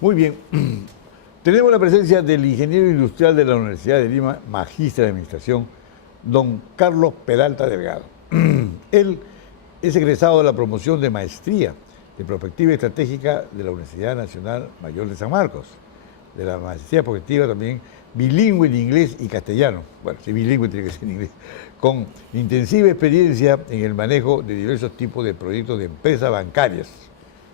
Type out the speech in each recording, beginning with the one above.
Muy bien. Tenemos la presencia del ingeniero industrial de la Universidad de Lima, magíster de administración, don Carlos Peralta Delgado. Él es egresado de la promoción de maestría de Prospectiva Estratégica de la Universidad Nacional Mayor de San Marcos, de la maestría prospectiva también bilingüe en inglés y castellano. Bueno, si bilingüe tiene que ser en inglés, con intensiva experiencia en el manejo de diversos tipos de proyectos de empresas bancarias.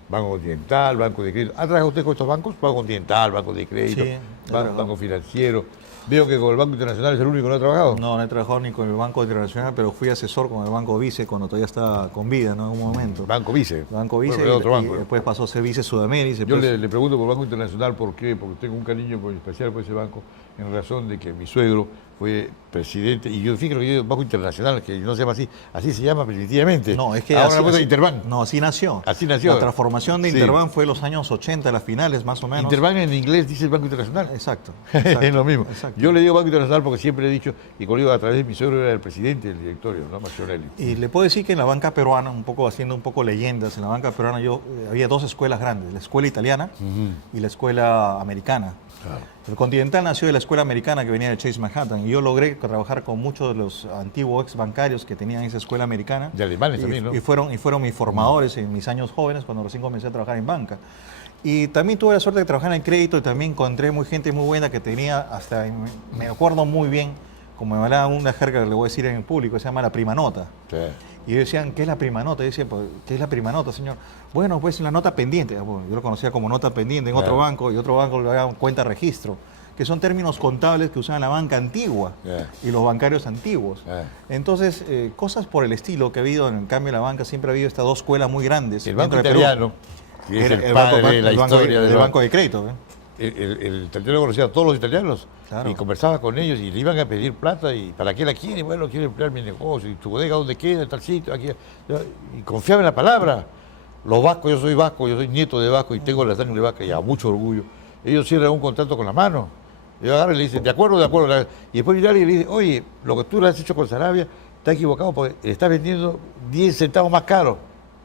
Banco Continental, Banco de Crédito. ¿Ha trabajado usted con estos bancos? Banco Continental, Banco de Crédito, Sí, Banco Financiero. Veo que con el Banco Internacional es el único que no ha trabajado. No he trabajado ni con el Banco Internacional, pero fui asesor con el Banco Vice cuando todavía estaba con vida, ¿no? En un momento. Banco Vice. Banco Vice, Bueno, otro banco, y después pasó a ser Vice Sudamérica. Yo le pregunto por Banco Internacional por qué, porque tengo un cariño especial por ese banco, en razón de que mi suegro fue presidente, y yo fíjate que yo Banco Internacional, que no se llama así se llama primitivamente. No, es que ahora la Interbank. No, así nació. Así nació. La transformación de Sí. Interbank fue en los años 80, las finales más o menos. Interbank en inglés dice el Banco Internacional. Exacto. Es lo mismo. Exacto. Yo le digo Banco Internacional porque siempre he dicho, y como digo, a través de mi suegro era el presidente del directorio, ¿no? Macionelli. Y le puedo decir que en la banca peruana, haciendo un poco leyendas, en la banca peruana había dos escuelas grandes, la escuela italiana y la escuela americana. Claro. El Continental nació de la escuela americana que venía de Chase Manhattan, y yo logré trabajar con muchos de los antiguos ex bancarios que tenían esa escuela americana. De alemanes también, ¿no? Y fueron mis formadores en mis años jóvenes, cuando recién comencé a trabajar en banca. Y también tuve la suerte de trabajar en crédito, y también encontré gente muy buena que tenía, me acuerdo muy bien, como me hablaba una jerga que le voy a decir en el público, se llama la prima nota. Sí. Y ellos decían, ¿qué es la prima nota? Y yo decía, pues, ¿qué es la prima nota, señor? Bueno, pues la nota pendiente. Bueno, yo lo conocía como nota pendiente en otro banco, y otro banco le daban cuenta registro, que son términos contables que usaban la banca antigua y los bancarios antiguos. Entonces, cosas por el estilo que ha habido en el cambio de la banca, siempre ha habido estas dos escuelas muy grandes. El Banco dentro de Perú. Italiano, que es el padre de la historia del banco de crédito. El italiano conocía a todos los italianos, Claro. y conversaba con ellos y le iban a pedir plata, y ¿para qué la quiere? Bueno, quiero emplear mi negocio, y tu bodega dónde queda, en tal sitio, aquí. Y confiaba en la palabra. Los vascos, yo soy nieto de vasco y tengo la sangre vasca y a mucho orgullo. Ellos cierran un contrato con la mano. Y agarran y le dicen, de acuerdo. Y después viene alguien y le dice, oye, lo que tú le has hecho con Sarabia está equivocado porque le estás vendiendo 10 centavos más caro.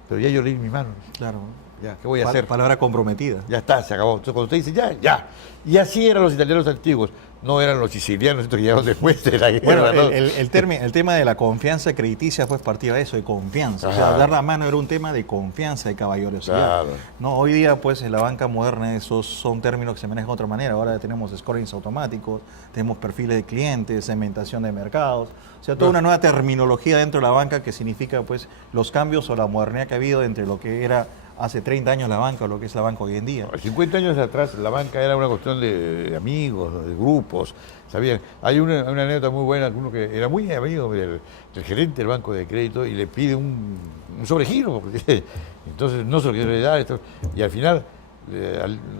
Pero ya yo leí mi mano. Claro. Ya, ¿qué voy a hacer? Palabra comprometida. Ya está, se acabó. Entonces, cuando te dicen ya. Y así eran los italianos antiguos. No eran los sicilianos, estos que llegaron después de la guerra. Bueno, ¿no? el tema de la confianza crediticia pues partía de eso, de confianza. O sea, dar la mano era un tema de confianza, de caballerosidad. Claro. No, hoy día pues en la banca moderna esos son términos que se manejan de otra manera. Ahora tenemos scorings automáticos, tenemos perfiles de clientes, segmentación de mercados. O sea, toda una nueva terminología dentro de la banca que significa pues los cambios o la modernidad que ha habido entre lo que era hace 30 años la banca o lo que es la banca hoy en día. 50 años atrás la banca era una cuestión de amigos, de grupos, ¿sabían? Hay una anécdota muy buena, uno que era muy amigo del gerente del banco de crédito y le pide un sobregiro, porque entonces no se lo quiere dar, y al final,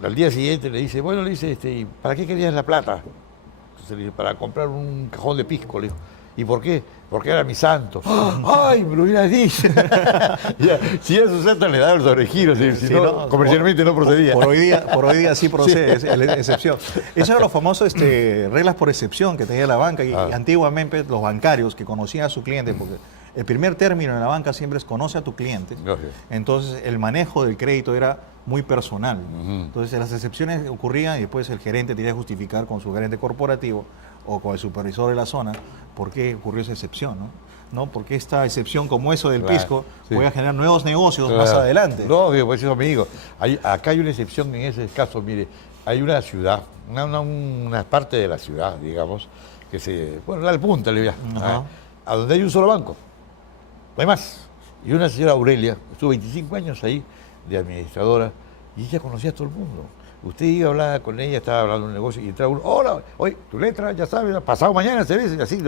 al día siguiente le dice, ¿y para qué querías la plata? Entonces le dice, para comprar un cajón de pisco, le dijo. ¿Y por qué? Porque era mi santo. ¡Ay, me lo hubieras dicho! Si era su santo, le daba el sobregiro, si no, comercialmente no procedía. Por hoy día sí procede, es excepción. Eso eran los famosos reglas por excepción que tenía la banca. Y antiguamente los bancarios que conocían a su cliente, porque el primer término en la banca siempre es conoce a tu cliente. Entonces el manejo del crédito era muy personal. Entonces las excepciones ocurrían y después el gerente tenía que justificar con su gerente corporativo o con el supervisor de la zona por qué ocurrió esa excepción, ¿no? Porque esta excepción como eso del pisco puede generar nuevos negocios más adelante. No, pues eso, amigo. Acá hay una excepción en ese caso. Mire, hay una ciudad, una parte de la ciudad, digamos, que da el punta, le voy a donde hay un solo banco. No hay más. Y una señora Aurelia, estuvo 25 años ahí de administradora, y ella conocía a todo el mundo. Usted iba a hablar con ella, estaba hablando de un negocio, y entraba uno, hola, oye, tu letra, ya sabes, pasado mañana se ve, así,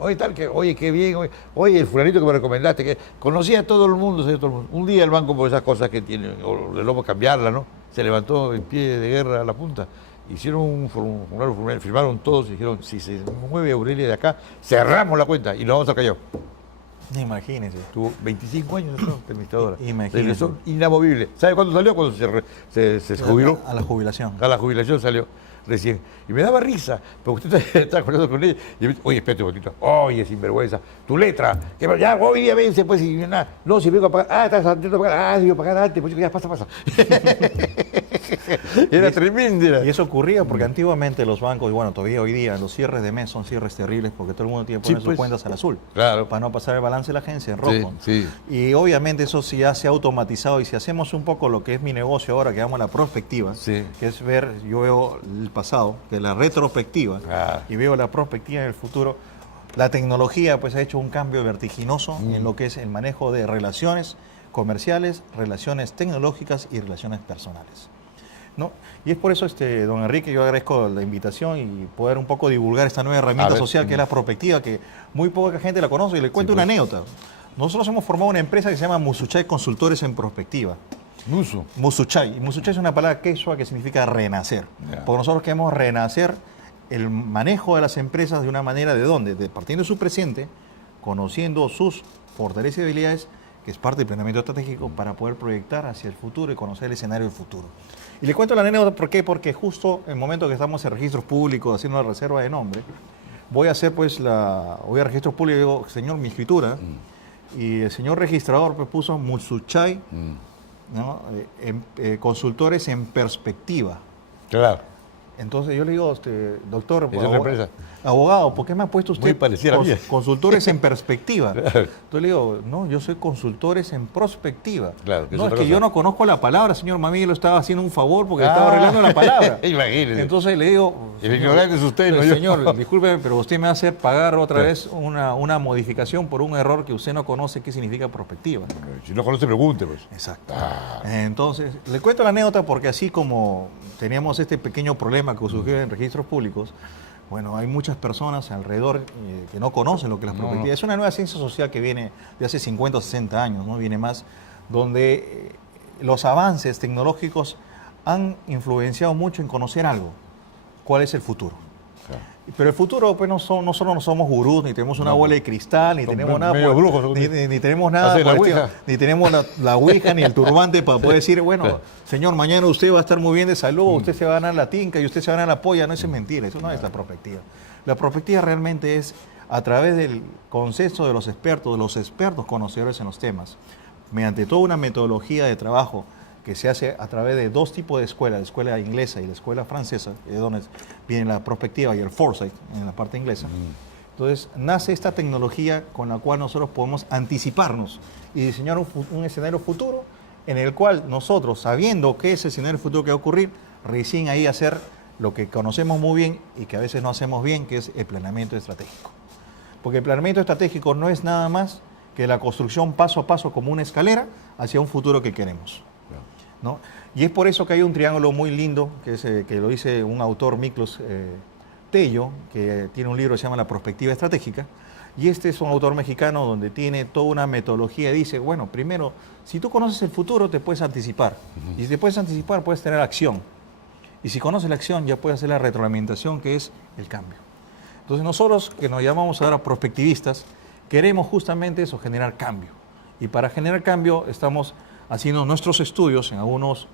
oye, tal, oye, qué bien, oye, el fulanito que me recomendaste, que conocía a todo el mundo, Un día el banco, por esas cosas que tiene, o le lomo cambiarla, ¿no? Se levantó en pie de guerra a la punta, hicieron un formulario, firmaron todos y dijeron, si se mueve Aurelia de acá, cerramos la cuenta y nos vamos a Callao. Imagínese. Tuvo 25 años de administradora. Imagínese. Regresó inamovible. ¿Sabe cuándo salió? Cuando se jubiló. A la jubilación. A la jubilación salió recién. Y me daba risa, porque usted está conversando con ella. Y me dice, oye, espérate un poquito. Oye, sinvergüenza, tu letra. Que ya hoy día vence, pues, y nada. No, si vengo a pagar. Ah, estás atento a pagar. Ah, si vengo a pagar antes. Pues ya pasa. Era tremendo. Y eso ocurría porque antiguamente los bancos, y bueno, todavía hoy día, los cierres de mes son cierres terribles porque todo el mundo tiene que poner sus cuentas al azul. Claro. Para no pasar el balance de la agencia en rojo. Sí, sí. Y obviamente eso sí ya se ha automatizado. Y si hacemos un poco lo que es mi negocio ahora, que llamo la prospectiva, Sí. que es ver, yo veo el pasado, que es la retrospectiva, y veo la prospectiva del futuro. La tecnología pues ha hecho un cambio vertiginoso en lo que es el manejo de relaciones comerciales, relaciones tecnológicas y relaciones personales, ¿no? Y es por eso, don Enrique, yo agradezco la invitación y poder un poco divulgar esta nueva herramienta social que es la prospectiva, que muy poca gente la conoce. Y le cuento una anécdota. Nosotros hemos formado una empresa que se llama Musuchay Consultores en Prospectiva. Musuchay. Y Musuchay es una palabra quechua que significa renacer. Porque nosotros queremos renacer el manejo de las empresas de una manera, ¿de dónde? Partiendo de su presente, conociendo sus fortalezas y debilidades, que es parte del planeamiento estratégico, para poder proyectar hacia el futuro y conocer el escenario del futuro. Y le cuento la anécdota, ¿por qué? Porque justo en el momento que estamos en registros públicos haciendo la reserva de nombre, voy a hacer pues voy a registros públicos y digo, señor, mi escritura, y el señor registrador pues, puso Musuchay, ¿no? Consultores en perspectiva. Claro. Entonces yo le digo, doctor, abogado, ¿por qué me ha puesto usted muy parecido a mí. Consultores en perspectiva? Claro. Entonces le digo, no, yo soy consultores en prospectiva. Claro, no, es que yo no conozco la palabra, señor Mami, lo estaba haciendo un favor porque estaba arreglando la palabra. Imagínese. Entonces le digo, el ignorante es usted, no yo. Señor, discúlpeme, pero usted me hace pagar otra vez una modificación por un error que usted no conoce qué significa perspectiva. Si no conoce, pregunte, pues. Exacto. Entonces, le cuento la anécdota porque así como teníamos este pequeño problema que surgió en registros públicos, bueno, hay muchas personas alrededor que no conocen lo que es la prospectiva. Es una nueva ciencia social que viene de hace 50 o 60 años, ¿no? Viene más, donde los avances tecnológicos han influenciado mucho en conocer algo. ¿Cuál es el futuro? Claro. Pero el futuro, pues nosotros no somos gurús, ni tenemos una bola de cristal, ni tenemos nada, ni tenemos nada, ni tenemos la ouija, ni el turbante para poder decir, bueno, señor, mañana usted va a estar muy bien de salud, usted se va a ganar la tinca y usted se va a ganar la polla. No, eso es mentira, eso no es la prospectiva. La prospectiva realmente es a través del consenso de los expertos conocedores en los temas, mediante toda una metodología de trabajo que se hace a través de dos tipos de escuelas, la escuela inglesa y la escuela francesa, de donde viene la prospectiva y el foresight en la parte inglesa. Entonces, nace esta tecnología con la cual nosotros podemos anticiparnos y diseñar un escenario futuro en el cual nosotros, sabiendo qué es el escenario futuro que va a ocurrir, recién ahí hacer lo que conocemos muy bien y que a veces no hacemos bien, que es el planeamiento estratégico. Porque el planeamiento estratégico no es nada más que la construcción paso a paso como una escalera hacia un futuro que queremos, ¿no? Y es por eso que hay un triángulo muy lindo, que lo dice un autor, Miklos Tello, que tiene un libro que se llama La Prospectiva Estratégica, y este es un autor mexicano donde tiene toda una metodología y dice, bueno, primero, si tú conoces el futuro, te puedes anticipar, y si te puedes anticipar, puedes tener acción, y si conoces la acción, ya puedes hacer la retroalimentación, que es el cambio. Entonces nosotros, que nos llamamos ahora prospectivistas, queremos justamente eso, generar cambio, y para generar cambio estamos haciendo nuestros estudios en algunos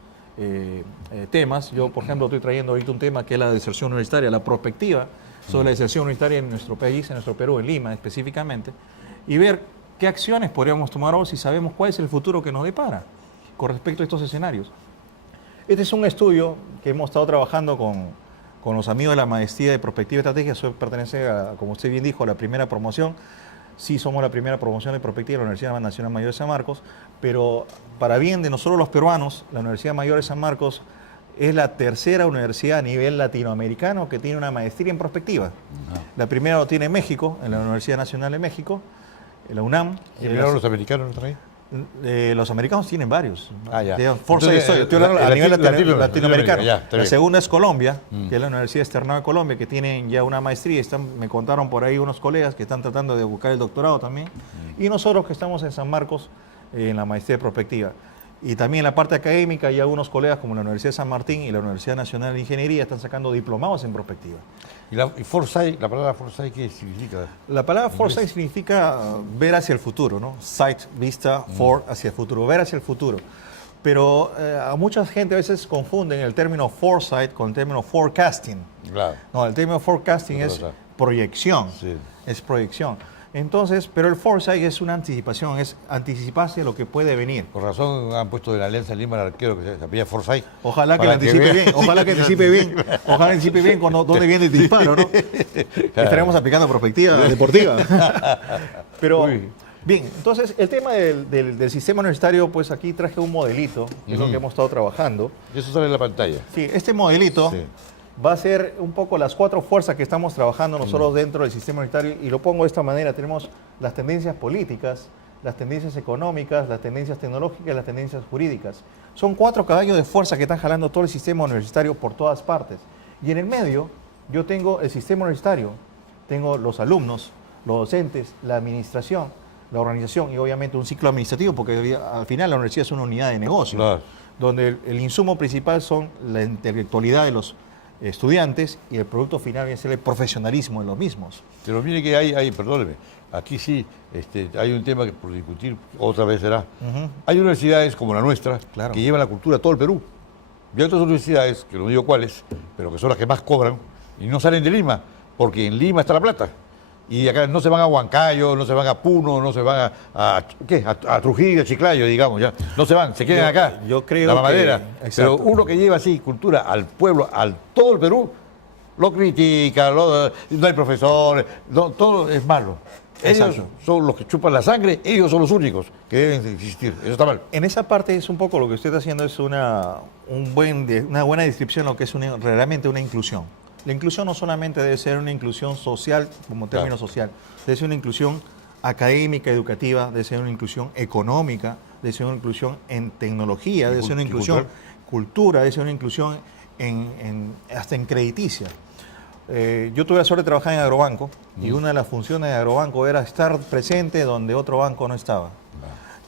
temas. Yo, por ejemplo, estoy trayendo ahorita un tema que es la deserción universitaria, la prospectiva sobre la deserción universitaria en nuestro país, en nuestro Perú, en Lima específicamente, y ver qué acciones podríamos tomar hoy si sabemos cuál es el futuro que nos depara con respecto a estos escenarios. Este es un estudio que hemos estado trabajando con los amigos de la maestría de Prospectiva Estratégica. Eso pertenece a, como usted bien dijo, a la primera promoción. Sí, somos la primera promoción de prospectiva de la Universidad Nacional Mayor de San Marcos, pero para bien de nosotros los peruanos, la Universidad Mayor de San Marcos es la tercera universidad a nivel latinoamericano que tiene una maestría en prospectiva. La primera lo tiene México, en la Universidad Nacional de México, en la UNAM. ¿Y los americanos también? Los americanos tienen varios. Ya. Estoy hablando a nivel latinoamericano. La segunda es Colombia, que es la Universidad Externada de Colombia, que tienen ya una maestría. Me contaron por ahí unos colegas que están tratando de buscar el doctorado también. Y nosotros que estamos en San Marcos, en la maestría de prospectiva. Y también en la parte académica hay algunos colegas como la Universidad de San Martín y la Universidad Nacional de Ingeniería están sacando diplomados en prospectiva. ¿Y foresight, la palabra foresight qué significa? La palabra foresight significa ver hacia el futuro, ¿no? Sight, vista, for, hacia el futuro, ver hacia el futuro. Pero a mucha gente a veces confunden el término foresight con el término forecasting. Claro. No, el término forecasting es proyección. Sí. Es proyección. Entonces, pero el foresight es una anticipación, es anticiparse lo que puede venir. Por razón han puesto de la Alianza Lima al arquero que se apellida Forsyth. Ojalá que lo anticipe bien, ojalá que anticipe bien, ojalá anticipe bien con dónde viene el disparo, ¿no? Estaremos aplicando perspectiva deportiva. Pero, bien, entonces el tema del sistema universitario, pues aquí traje un modelito, que es lo que hemos estado trabajando. Y eso sale en la pantalla. Sí, este modelito va a ser un poco las 4 fuerzas que estamos trabajando nosotros dentro del sistema universitario, y lo pongo de esta manera. Tenemos las tendencias políticas, las tendencias económicas, las tendencias tecnológicas y las tendencias jurídicas. Son 4 caballos de fuerza que están jalando todo el sistema universitario por todas partes. Y en el medio yo tengo el sistema universitario, tengo los alumnos, los docentes, la administración, la organización y obviamente un ciclo administrativo, porque al final la universidad es una unidad de negocio, Claro. donde el insumo principal son la intelectualidad de los estudiantes y el producto final viene a ser el profesionalismo de los mismos. Pero mire que hay, perdóneme, aquí sí hay un tema que por discutir otra vez será. Hay universidades como la nuestra Claro. que llevan la cultura a todo el Perú. Y hay otras universidades, que no digo cuáles, pero que son las que más cobran y no salen de Lima, porque en Lima está la plata. Y acá no se van a Huancayo, no se van a Puno, no se van a Trujillo, a Chiclayo, digamos, ya. No se van, se quedan acá. Yo creo la mamadera. que- Pero exacto. uno que lleva así cultura al pueblo, al todo el Perú, lo critica, no hay profesores, todo es malo. Ellos Exacto. son los que chupan la sangre, ellos son los únicos que deben de existir. Eso está mal. En esa parte es un poco lo que usted está haciendo, es una buena descripción de lo que es realmente una inclusión. La inclusión no solamente debe ser una inclusión social como término social, debe ser una inclusión académica, educativa, debe ser una inclusión económica, debe ser una inclusión en tecnología, debe ser una inclusión cultura, debe ser una inclusión hasta en crediticia. Yo tuve la suerte de trabajar en Agrobanco y una de las funciones de Agrobanco era estar presente donde otro banco no estaba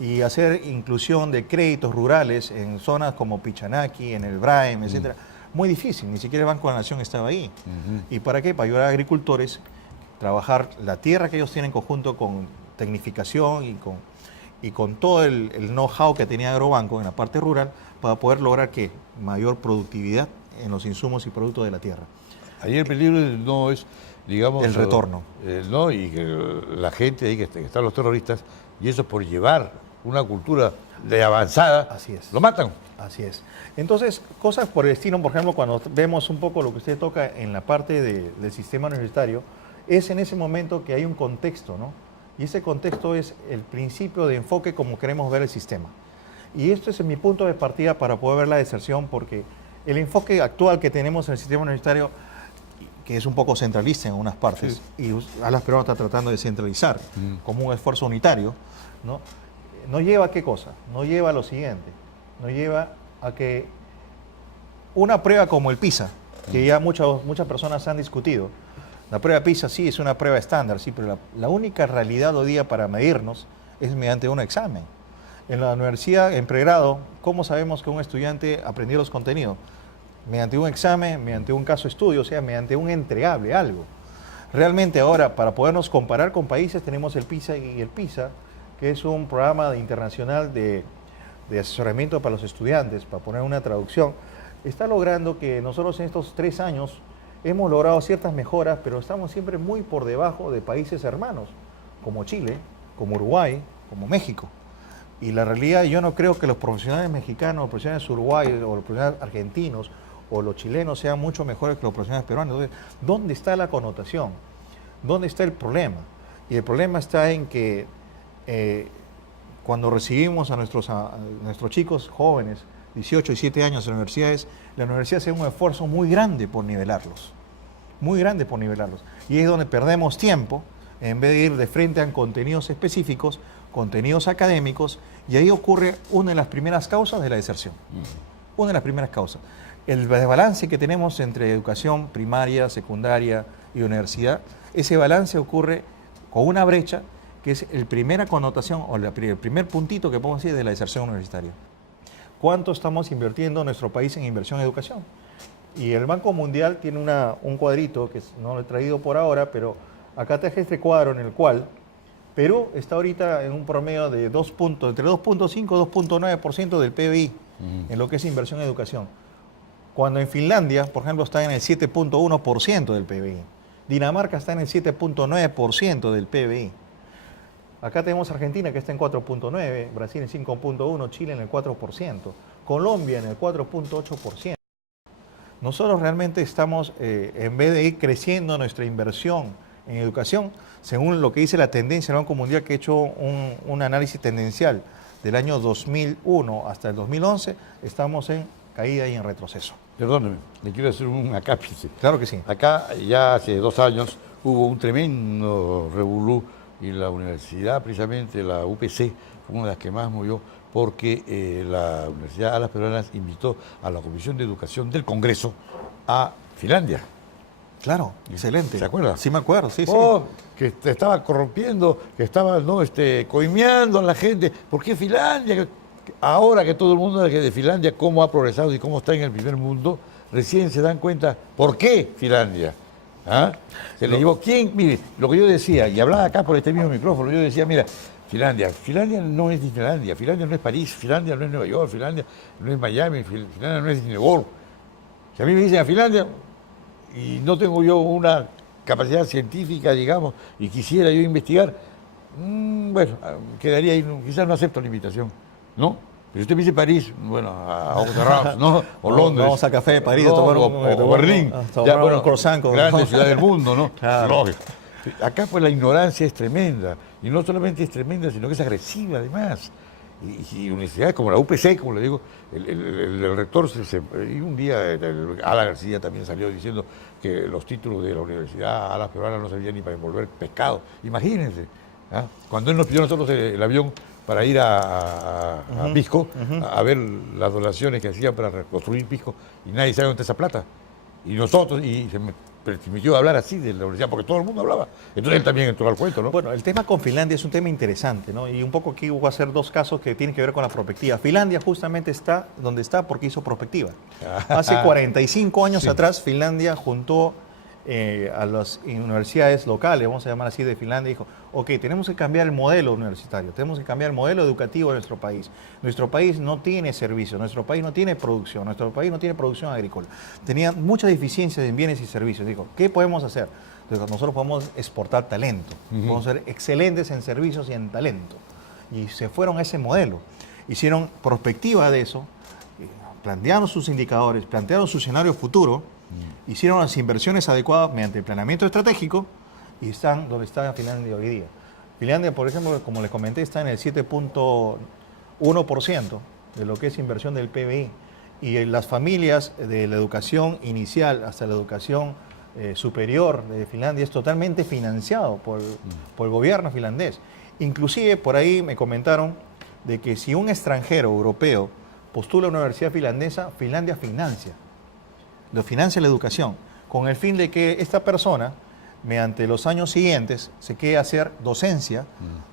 y hacer inclusión de créditos rurales en zonas como Pichanaki, en el Braem, etcétera. Muy difícil, ni siquiera el Banco de la Nación estaba ahí. ¿Y para qué? Para ayudar a agricultores, trabajar la tierra que ellos tienen en conjunto con tecnificación y con todo el know-how que tenía Agrobanco en la parte rural para poder lograr ¿qué? Mayor productividad en los insumos y productos de la tierra. Ahí el peligro no es, digamos... El retorno. No, y que la gente ahí que están los terroristas, y eso por llevar una cultura de avanzada, Así es. lo matan. Así es. Entonces, cosas por el estilo, por ejemplo, cuando vemos un poco lo que usted toca en la parte del sistema universitario, es en ese momento que hay un contexto, ¿no? Y ese contexto es el principio de enfoque como queremos ver el sistema. Y esto es mi punto de partida para poder ver la deserción, porque el enfoque actual que tenemos en el sistema universitario, que es un poco centralista en unas partes, y Alas Peruano está tratando de centralizar como un esfuerzo unitario, ¿no? ¿No lleva a qué cosa? No lleva a lo siguiente, no lleva a que una prueba como el PISA, que ya muchas personas han discutido, la prueba PISA sí es una prueba estándar, sí, pero la única realidad hoy día para medirnos es mediante un examen. En la universidad, en pregrado, ¿cómo sabemos que un estudiante aprendió los contenidos? Mediante un examen, mediante un caso de estudio, o sea, mediante un entregable, algo. Realmente ahora, para podernos comparar con países, tenemos el PISA y el PISA, que es un programa internacional de asesoramiento para los estudiantes, para poner una traducción. Está logrando que nosotros en estos 3 años hemos logrado ciertas mejoras, pero estamos siempre muy por debajo de países hermanos, como Chile, como Uruguay, como México. Y la realidad, yo no creo que los profesionales mexicanos, los profesionales uruguayos, o los profesionales argentinos, o los chilenos sean mucho mejores que los profesionales peruanos. Entonces, ¿dónde está la connotación? ¿Dónde está el problema? Y el problema está en que cuando recibimos a nuestros chicos jóvenes, 18 y 7 años en universidades, la universidad hace un esfuerzo muy grande por nivelarlos. Muy grande por nivelarlos. Y es donde perdemos tiempo, en vez de ir de frente a contenidos específicos, contenidos académicos, y ahí ocurre una de las primeras causas de la deserción. Una de las primeras causas. El desbalance que tenemos entre educación primaria, secundaria y universidad, ese balance ocurre con una brecha que es la primera connotación o el primer puntito que podemos decir de la deserción universitaria. ¿Cuánto estamos invirtiendo en nuestro país en inversión en educación? Y el Banco Mundial tiene un cuadrito que no lo he traído por ahora, pero acá traje este cuadro en el cual Perú está ahorita en un promedio de entre 2.5 y 2.9% del PBI en lo que es inversión en educación. Cuando en Finlandia, por ejemplo, está en el 7.1% del PBI. Dinamarca está en el 7.9% del PBI. Acá tenemos Argentina que está en 4.9, Brasil en 5.1, Chile en el 4%, Colombia en el 4.8%. Nosotros realmente estamos, en vez de ir creciendo nuestra inversión en educación, según lo que dice la tendencia del Banco Mundial, que ha hecho un análisis tendencial del año 2001 hasta el 2011, estamos en caída y en retroceso. Perdóneme, le quiero hacer un acápice. Claro que sí. Acá ya hace 2 años hubo un tremendo revolú y la universidad, precisamente la UPC, fue una de las que más movió porque la Universidad Alas Peruanas invitó a la Comisión de Educación del Congreso a Finlandia. Claro, excelente. ¿Se acuerda? Sí me acuerdo, sí, Oh, que te estaba corrompiendo, que estaba coimeando a la gente. ¿Por qué Finlandia? Ahora que todo el mundo habla de Finlandia, cómo ha progresado y cómo está en el primer mundo, recién se dan cuenta por qué Finlandia. ¿Ah? Se le llevó. ¿Quién? Mire, lo que yo decía, y hablaba acá por este mismo micrófono, yo decía, mira, Finlandia no es Disneylandia, Finlandia no es París, Finlandia no es Nueva York, Finlandia no es Miami, Finlandia no es Disney World. Si a mí me dicen a Finlandia y no tengo yo una capacidad científica, digamos, y quisiera yo investigar, bueno, quedaría ahí, quizás no acepto la invitación, ¿no? Pero si usted me dice París, bueno, a ojos cerrados, ¿no? O Londres. Vamos a Café de París, no, tomar o Berlín. Ya, bueno, un croissant con grande ciudad del mundo, ¿no? Claro. Lógico. Acá pues la ignorancia es tremenda, y no solamente es tremenda, sino que es agresiva además. Y universidades como la UPC, como le digo, el rector, y un día Ala García también salió diciendo que los títulos de la Universidad Alas Peruanas no servían ni para envolver pescado. Imagínense, ¿ah? Cuando él nos pidió a nosotros el avión para ir a Pisco, a ver las donaciones que hacían para reconstruir Pisco, y nadie sabe dónde está esa plata. Y nosotros, y se me permitió hablar así de la universidad, porque todo el mundo hablaba. Entonces él también entró al cuento, ¿no? Bueno, el tema con Finlandia es un tema interesante, ¿no? Y un poco aquí voy a hacer 2 casos que tienen que ver con la prospectiva. Finlandia justamente está donde está porque hizo prospectiva. Hace 45 años atrás, Finlandia juntó a las universidades locales, vamos a llamar así, de Finlandia, y dijo, ok, tenemos que cambiar el modelo universitario, tenemos que cambiar el modelo educativo de nuestro país. Nuestro país no tiene servicios, nuestro país no tiene producción, nuestro país no tiene producción agrícola. Tenía muchas deficiencias en bienes y servicios. Dijo, ¿qué podemos hacer? Entonces, nosotros podemos exportar talento, podemos ser excelentes en servicios y en talento. Y se fueron a ese modelo. Hicieron prospectiva de eso, plantearon sus indicadores, plantearon su escenario futuro, hicieron las inversiones adecuadas mediante el planeamiento estratégico y están donde está Finlandia hoy día. Finlandia, por ejemplo, como les comenté, está en el 7.1% de lo que es inversión del PBI. Y las familias de la educación inicial hasta la educación superior de Finlandia es totalmente financiado por el gobierno finlandés. Inclusive por ahí me comentaron de que si un extranjero europeo postula a una universidad finlandesa, Finlandia financia. Lo financia la educación, con el fin de que esta persona, mediante los años siguientes, se quede a hacer docencia,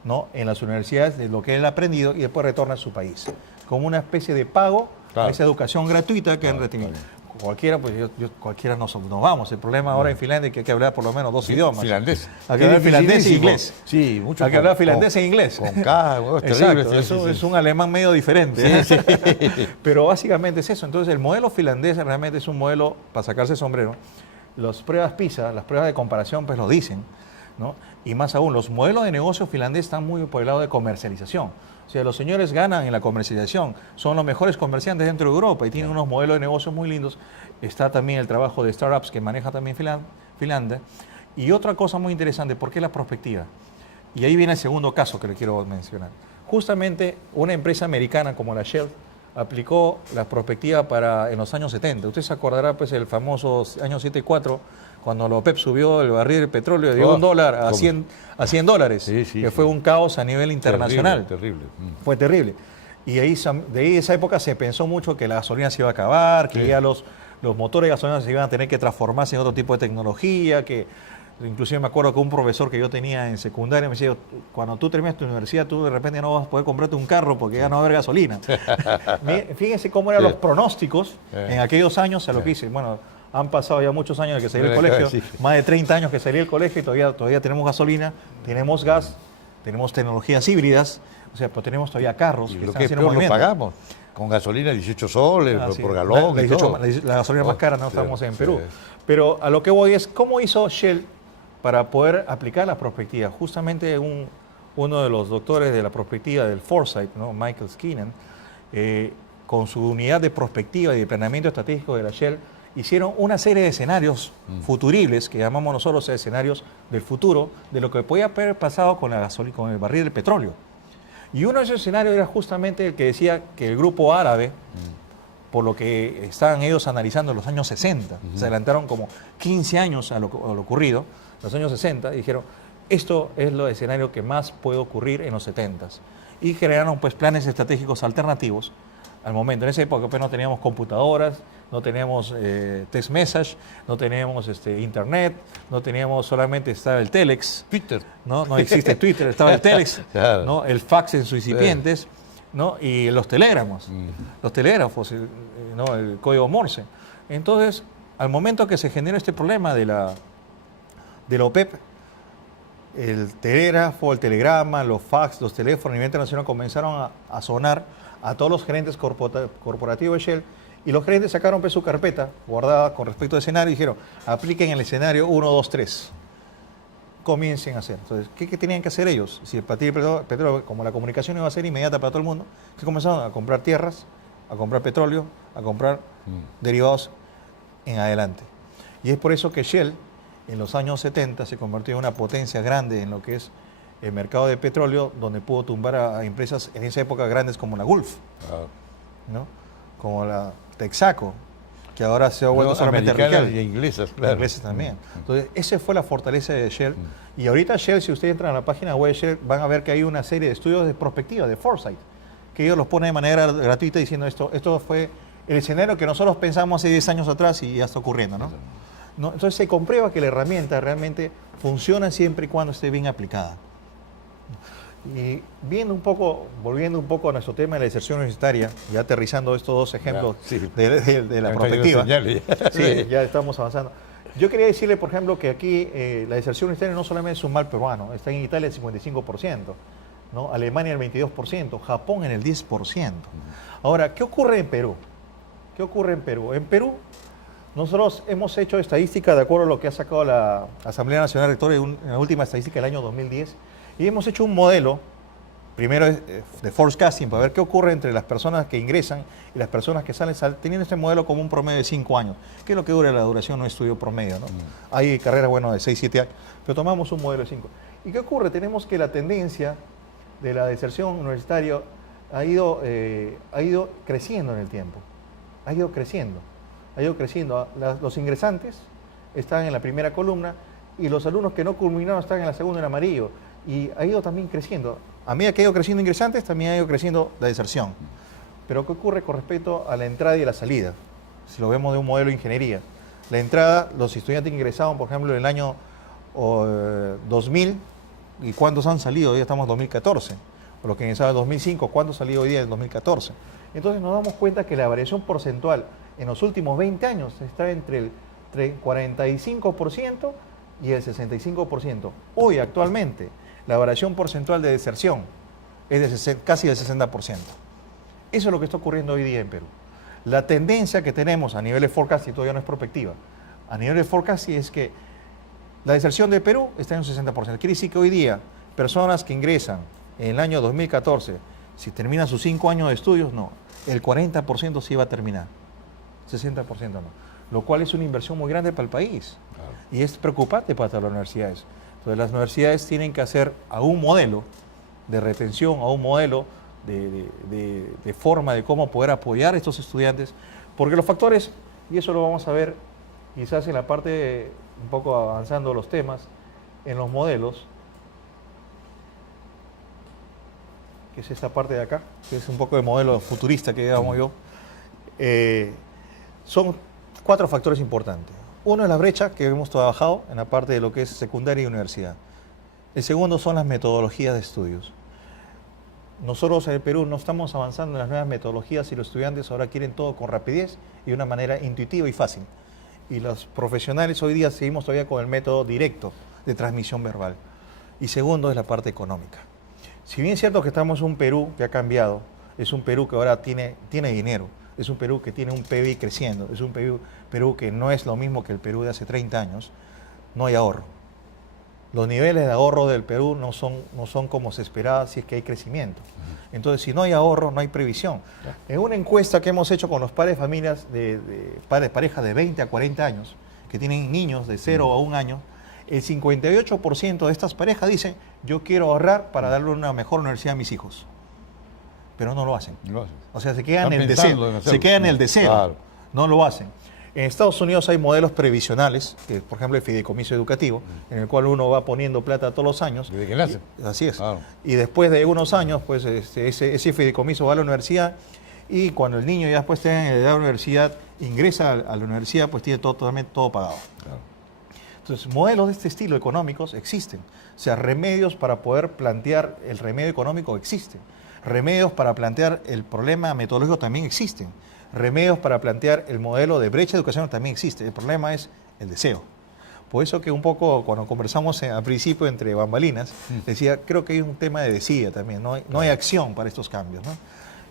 ¿no?, en las universidades de lo que él ha aprendido y después retorna a su país, como una especie de pago a esa educación gratuita que han retenido. Cualquiera, pues cualquiera nos vamos. El problema ahora en Finlandia es que hay que hablar por lo menos 2 idiomas. Finlandés. Hay que hablar finlandés e inglés. Sí, mucho. Hay que hablar finlandés e inglés. Con K, es terrible. Exacto, eso es un alemán medio diferente. Sí, sí. Pero básicamente es eso. Entonces el modelo finlandés realmente es un modelo para sacarse el sombrero. Las pruebas PISA, las pruebas de comparación, pues lo dicen, ¿no? Y más aún, los modelos de negocio finlandés están muy por el lado de comercialización. O sea, los señores ganan en la comercialización, son los mejores comerciantes dentro de Europa y tienen unos modelos de negocio muy lindos. Está también el trabajo de startups que maneja también Finlandia. Y otra cosa muy interesante, ¿por qué la prospectiva? Y ahí viene el segundo caso que le quiero mencionar. Justamente una empresa americana como la Shell aplicó la prospectiva en los años 70. Usted se acordará pues el famoso año 74, cuando la OPEP subió el barril de petróleo de $1 a $100, que fue un caos a nivel internacional. Terrible. Fue terrible. Y de ahí esa época se pensó mucho que la gasolina se iba a acabar, que ya los motores de gasolina se iban a tener que transformarse en otro tipo de tecnología, que inclusive me acuerdo que un profesor que yo tenía en secundaria me decía, cuando tú terminas tu universidad, tú de repente no vas a poder comprarte un carro porque ya no va a haber gasolina. Fíjense cómo eran los pronósticos en aquellos años a lo que hice. Bueno, han pasado ya muchos años de que salí del colegio, más de 30 años que salí del colegio y todavía tenemos gasolina, tenemos gas, tenemos tecnologías híbridas, o sea, pues tenemos todavía carros. Y lo que es peor, lo pagamos. Con gasolina 18 soles por galón. La gasolina más cara, no estamos en Perú. Pero a lo que voy es, ¿cómo hizo Shell para poder aplicar la prospectiva? Justamente un uno de los doctores de la prospectiva del Foresight, ¿no? Michael Skinner, con su unidad de prospectiva y de planeamiento estratégico de la Shell, hicieron una serie de escenarios futuribles, que llamamos nosotros escenarios del futuro, de lo que podía haber pasado con la gasolina, con el barril de petróleo. Y uno de esos escenarios era justamente el que decía que el grupo árabe, por lo que estaban ellos analizando en los años 60, se adelantaron como 15 años a lo ocurrido, en los años 60, y dijeron, esto es el escenario que más puede ocurrir en los 70s. Y generaron pues planes estratégicos alternativos al momento. En esa época pues no teníamos computadoras, no teníamos text message, no teníamos internet, no teníamos, solamente estaba el telex. Twitter. No existe Twitter, estaba el telex, Claro. ¿no? El fax en sus incipientes, ¿no? Y los telégrafos, los telégrafos, ¿no? El código Morse. Entonces, al momento que se genera este problema de la OPEP, el telégrafo, el telegrama, los fax, los teléfonos a nivel internacional comenzaron a sonar a todos los gerentes corporativos de Shell, y los gerentes sacaron pues su carpeta guardada con respecto al escenario y dijeron, apliquen el escenario 1, 2, 3. Comiencen a hacer. Entonces, ¿qué tenían que hacer ellos? Si el petróleo, como la comunicación iba a ser inmediata para todo el mundo, que comenzaron a comprar tierras, a comprar petróleo, a comprar derivados en adelante. Y es por eso que Shell, en los años 70, se convirtió en una potencia grande en lo que es el mercado de petróleo, donde pudo tumbar a empresas en esa época grandes como la Gulf, ¿no? Como la Texaco, que ahora se ha vuelto solamente americanas y inglesas, claro. Ingleses también. Entonces, esa fue la fortaleza de Shell. Y ahorita Shell, si ustedes entran a la página web de Shell, van a ver que hay una serie de estudios de prospectiva, de Foresight, que ellos los ponen de manera gratuita diciendo esto fue el escenario que nosotros pensamos hace 10 años atrás y ya está ocurriendo, ¿no? Entonces se comprueba que la herramienta realmente funciona siempre y cuando esté bien aplicada. Y volviendo un poco a nuestro tema de la deserción universitaria, y aterrizando estos dos ejemplos de la prospectiva, sí, ya estamos avanzando. Yo quería decirle, por ejemplo, que aquí la deserción universitaria no solamente es un mal peruano, está en Italia el 55%, ¿no? Alemania el 22%, Japón en el 10%. Ahora, ¿qué ocurre en Perú? ¿Qué ocurre en Perú? En Perú, nosotros hemos hecho estadística de acuerdo a lo que ha sacado la Asamblea Nacional Rectora en la última estadística del año 2010, y hemos hecho un modelo, primero de forecasting, para ver qué ocurre entre las personas que ingresan y las personas que salen, teniendo este modelo como un promedio de 5 años, que es lo que dura la duración de un estudio promedio, ¿no? Hay carreras, bueno, de 6, 7 años, pero tomamos un modelo de 5. ¿Y qué ocurre? Tenemos que la tendencia de la deserción universitaria ha ido creciendo en el tiempo, ha ido creciendo. Los ingresantes están en la primera columna y los alumnos que no culminaron están en la segunda en amarillo. Y ha ido también creciendo. A medida que ha ido creciendo ingresantes, también ha ido creciendo la deserción. Pero ¿qué ocurre con respecto a la entrada y la salida? Si lo vemos de un modelo de ingeniería. La entrada, los estudiantes que ingresaban, por ejemplo, en el año 2000, ¿y cuántos han salido? Hoy estamos en 2014. O los que ingresaban en 2005, ¿cuántos han salido hoy día en 2014? Entonces nos damos cuenta que la variación porcentual en los últimos 20 años está entre el 45% y el 65%. Hoy, actualmente, la variación porcentual de deserción es de casi del 60%. Eso es lo que está ocurriendo hoy día en Perú. La tendencia que tenemos a nivel de forecasting todavía no es prospectiva. A nivel de forecasting es que la deserción de Perú está en un 60%. Quiere decir que hoy día, personas que ingresan en el año 2014, si terminan sus 5 años de estudios, no. El 40% sí va a terminar. 60% no. Lo cual es una inversión muy grande para el país. Claro. Y es preocupante para todas las universidades. Entonces las universidades tienen que hacer a un modelo de retención, a un modelo de forma de cómo poder apoyar a estos estudiantes, porque los factores, y eso lo vamos a ver quizás en la parte, un poco avanzando los temas, en los modelos, que es esta parte de acá, que es un poco de modelo futurista que digamos yo, son 4 factores importantes. Uno es la brecha que hemos trabajado en la parte de lo que es secundaria y universidad. El segundo son las metodologías de estudios. Nosotros en el Perú no estamos avanzando en las nuevas metodologías y los estudiantes ahora quieren todo con rapidez y de una manera intuitiva y fácil. Y los profesionales hoy día seguimos todavía con el método directo de transmisión verbal. Y segundo es la parte económica. Si bien es cierto que estamos en un Perú que ha cambiado, es un Perú que ahora tiene dinero, es un Perú que tiene un PIB creciendo, es un Perú que no es lo mismo que el Perú de hace 30 años, no hay ahorro. los niveles de ahorro del Perú no son como se esperaba si es que hay crecimiento. Entonces, si no hay ahorro, no hay previsión. En una encuesta que hemos hecho con los padres de familias, padres parejas de 20 a 40 años, que tienen niños de 0 a 1 año, el 58% de estas parejas dicen, yo quiero ahorrar para darle una mejor universidad a mis hijos. Pero no lo hacen. O sea, se quedan en el deseo. Se quedan en el deseo. Claro. No lo hacen. En Estados Unidos hay modelos previsionales, que, por ejemplo el fideicomiso educativo, en el cual uno va poniendo plata todos los años. ¿Desde que nace? Así es. Claro. Y después de unos años, pues ese fideicomiso va a la universidad y cuando el niño ya después tenga en edad de la universidad, ingresa a la universidad, pues tiene totalmente todo pagado. Claro. Entonces, modelos de este estilo económicos existen. O sea, remedios para poder plantear el remedio económico existen. Remedios para plantear el problema metodológico también existen. Remedios para plantear el modelo de brecha educacional también existe. El problema es el deseo. Por eso que un poco cuando conversamos al principio entre bambalinas, decía, creo que hay un tema de desidia también, no hay acción para estos cambios, ¿no?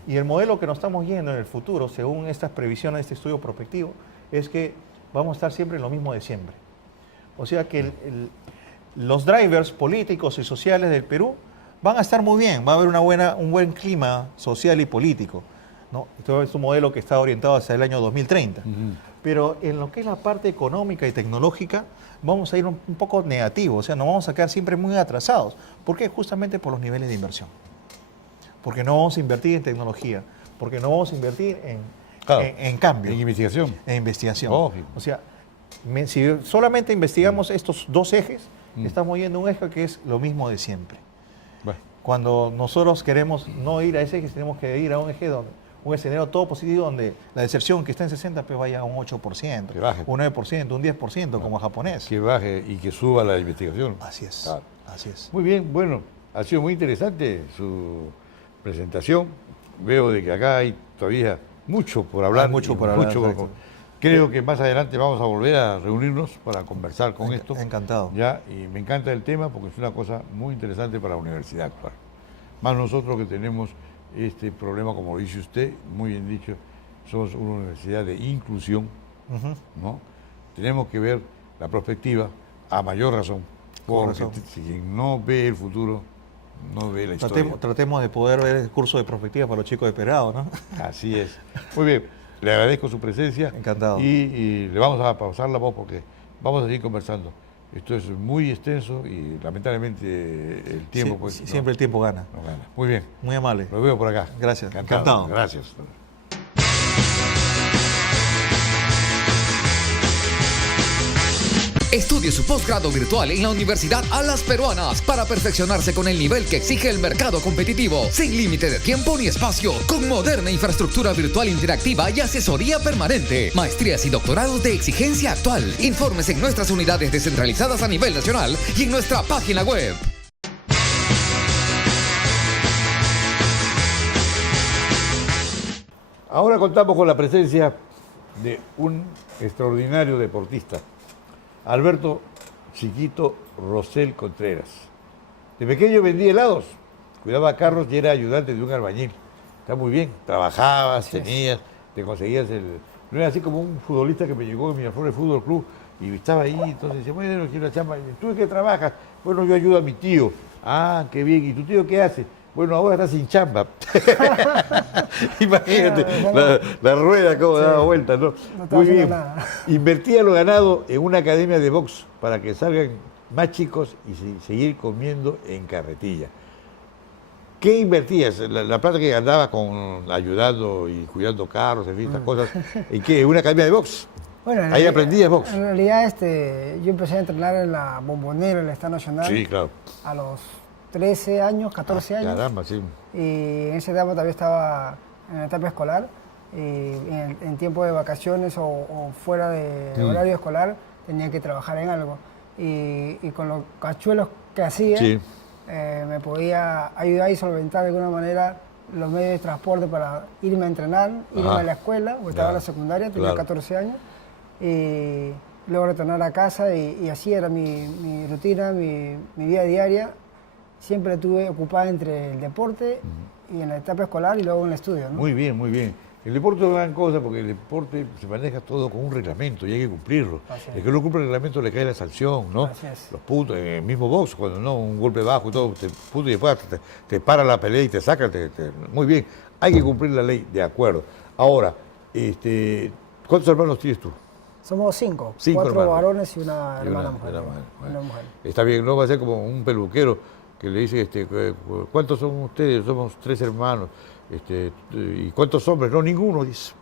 Y el modelo que nos estamos yendo en el futuro, según estas previsiones de este estudio prospectivo, es que vamos a estar siempre en lo mismo de siempre. O sea que los drivers políticos y sociales del Perú van a estar muy bien, va a haber un buen clima social y político, ¿no? Esto es un modelo que está orientado hacia el año 2030. Pero en lo que es la parte económica y tecnológica, vamos a ir un poco negativo, o sea, nos vamos a quedar siempre muy atrasados. ¿Por qué? Justamente por los niveles de inversión. Porque no vamos a invertir en tecnología, porque no vamos a invertir en cambio. En investigación. En investigación. Lógico. O sea, si solamente investigamos estos dos ejes, estamos yendo a un eje que es lo mismo de siempre. Bueno. Cuando nosotros queremos no ir a ese eje, tenemos que ir a un eje donde un escenario todo positivo donde la deserción que está en 60 pues vaya a un 8%, que baje. Un 9%, un 10% como japonés. Que baje y que suba la investigación. Así es, claro. Así es. Muy bien, bueno, ha sido muy interesante su presentación. Veo de que acá hay todavía mucho por hablar. Hay mucho por hablar. Creo que más adelante vamos a volver a reunirnos para conversar con esto. Encantado. Ya, y me encanta el tema porque es una cosa muy interesante para la universidad actual. Más nosotros que tenemos este problema, como lo dice usted, muy bien dicho, somos una universidad de inclusión, ¿no? Tenemos que ver la perspectiva a mayor razón, porque si quien no ve el futuro, no ve la historia. Tratemos de poder ver el curso de perspectiva para los chicos de Perado, ¿no? Así es. Muy bien, le agradezco su presencia. Encantado. Y le vamos a pausar la voz porque vamos a seguir conversando. Esto es muy extenso y lamentablemente el tiempo... Sí, pues, siempre el tiempo gana. No gana. Muy bien. Muy amable. Lo veo por acá. Gracias. Encantado. Gracias. Estudie su posgrado virtual en la Universidad Alas Peruanas para perfeccionarse con el nivel que exige el mercado competitivo, sin límite de tiempo ni espacio, con moderna infraestructura virtual interactiva y asesoría permanente. Maestrías y doctorados de exigencia actual. Informes en nuestras unidades descentralizadas a nivel nacional y en nuestra página web. Ahora contamos con la presencia de un extraordinario deportista, Alberto Chiquito Rosell Contreras. De pequeño vendía helados, cuidaba carros y era ayudante de un albañil. Está muy bien, trabajabas, tenías, te conseguías el... No era así como un futbolista que me llegó en Miraflores Fútbol Club y estaba ahí, entonces decía, bueno, quiero una chamba. ¿Tú en qué trabajas? Bueno, yo ayudo a mi tío. Ah, qué bien. ¿Y tu tío qué hace? Bueno, ahora está sin chamba. Imagínate la rueda cómo daba vuelta, ¿no? Muy bien. Invertía lo ganado en una academia de box para que salgan más chicos y seguir comiendo en carretilla. ¿Qué invertías? La plata que andaba ayudando y cuidando carros, en fin, estas cosas. ¿En qué? ¿En una academia de box? Bueno, ahí aprendías box. En realidad yo empecé a entrenar en la Bombonera, en el Estado Nacional. Sí, claro. A los 13 años, 14 años. Caramba, sí. Y en ese etapa todavía estaba en la etapa escolar. Y en tiempo de vacaciones o fuera de horario escolar tenía que trabajar en algo. Y con los cachuelos que hacía, sí, me podía ayudar y solventar de alguna manera los medios de transporte para irme a entrenar, irme a la escuela, porque estaba en la secundaria, tenía 14 años. Y luego retornar a casa y así era mi rutina, mi vida diaria. Siempre estuve ocupada entre el deporte y en la etapa escolar y luego en el estudio, ¿no? Muy bien, muy bien. El deporte es una gran cosa porque el deporte se maneja todo con un reglamento y hay que cumplirlo. El que no cumple el reglamento le cae la sanción, ¿no? Los puntos, en el mismo box, cuando no, un golpe bajo y todo, y después te para la pelea y te saca, muy bien. Hay que cumplir la ley, de acuerdo. Ahora, ¿cuántos hermanos tienes tú? Somos 5, 4 hermanos. Varones y una hermana mujer. Una mujer. Está bien, no va a ser como un peluquero que le dice, ¿cuántos son ustedes? Somos 3 hermanos. ¿Y cuántos hombres? No, ninguno, dice.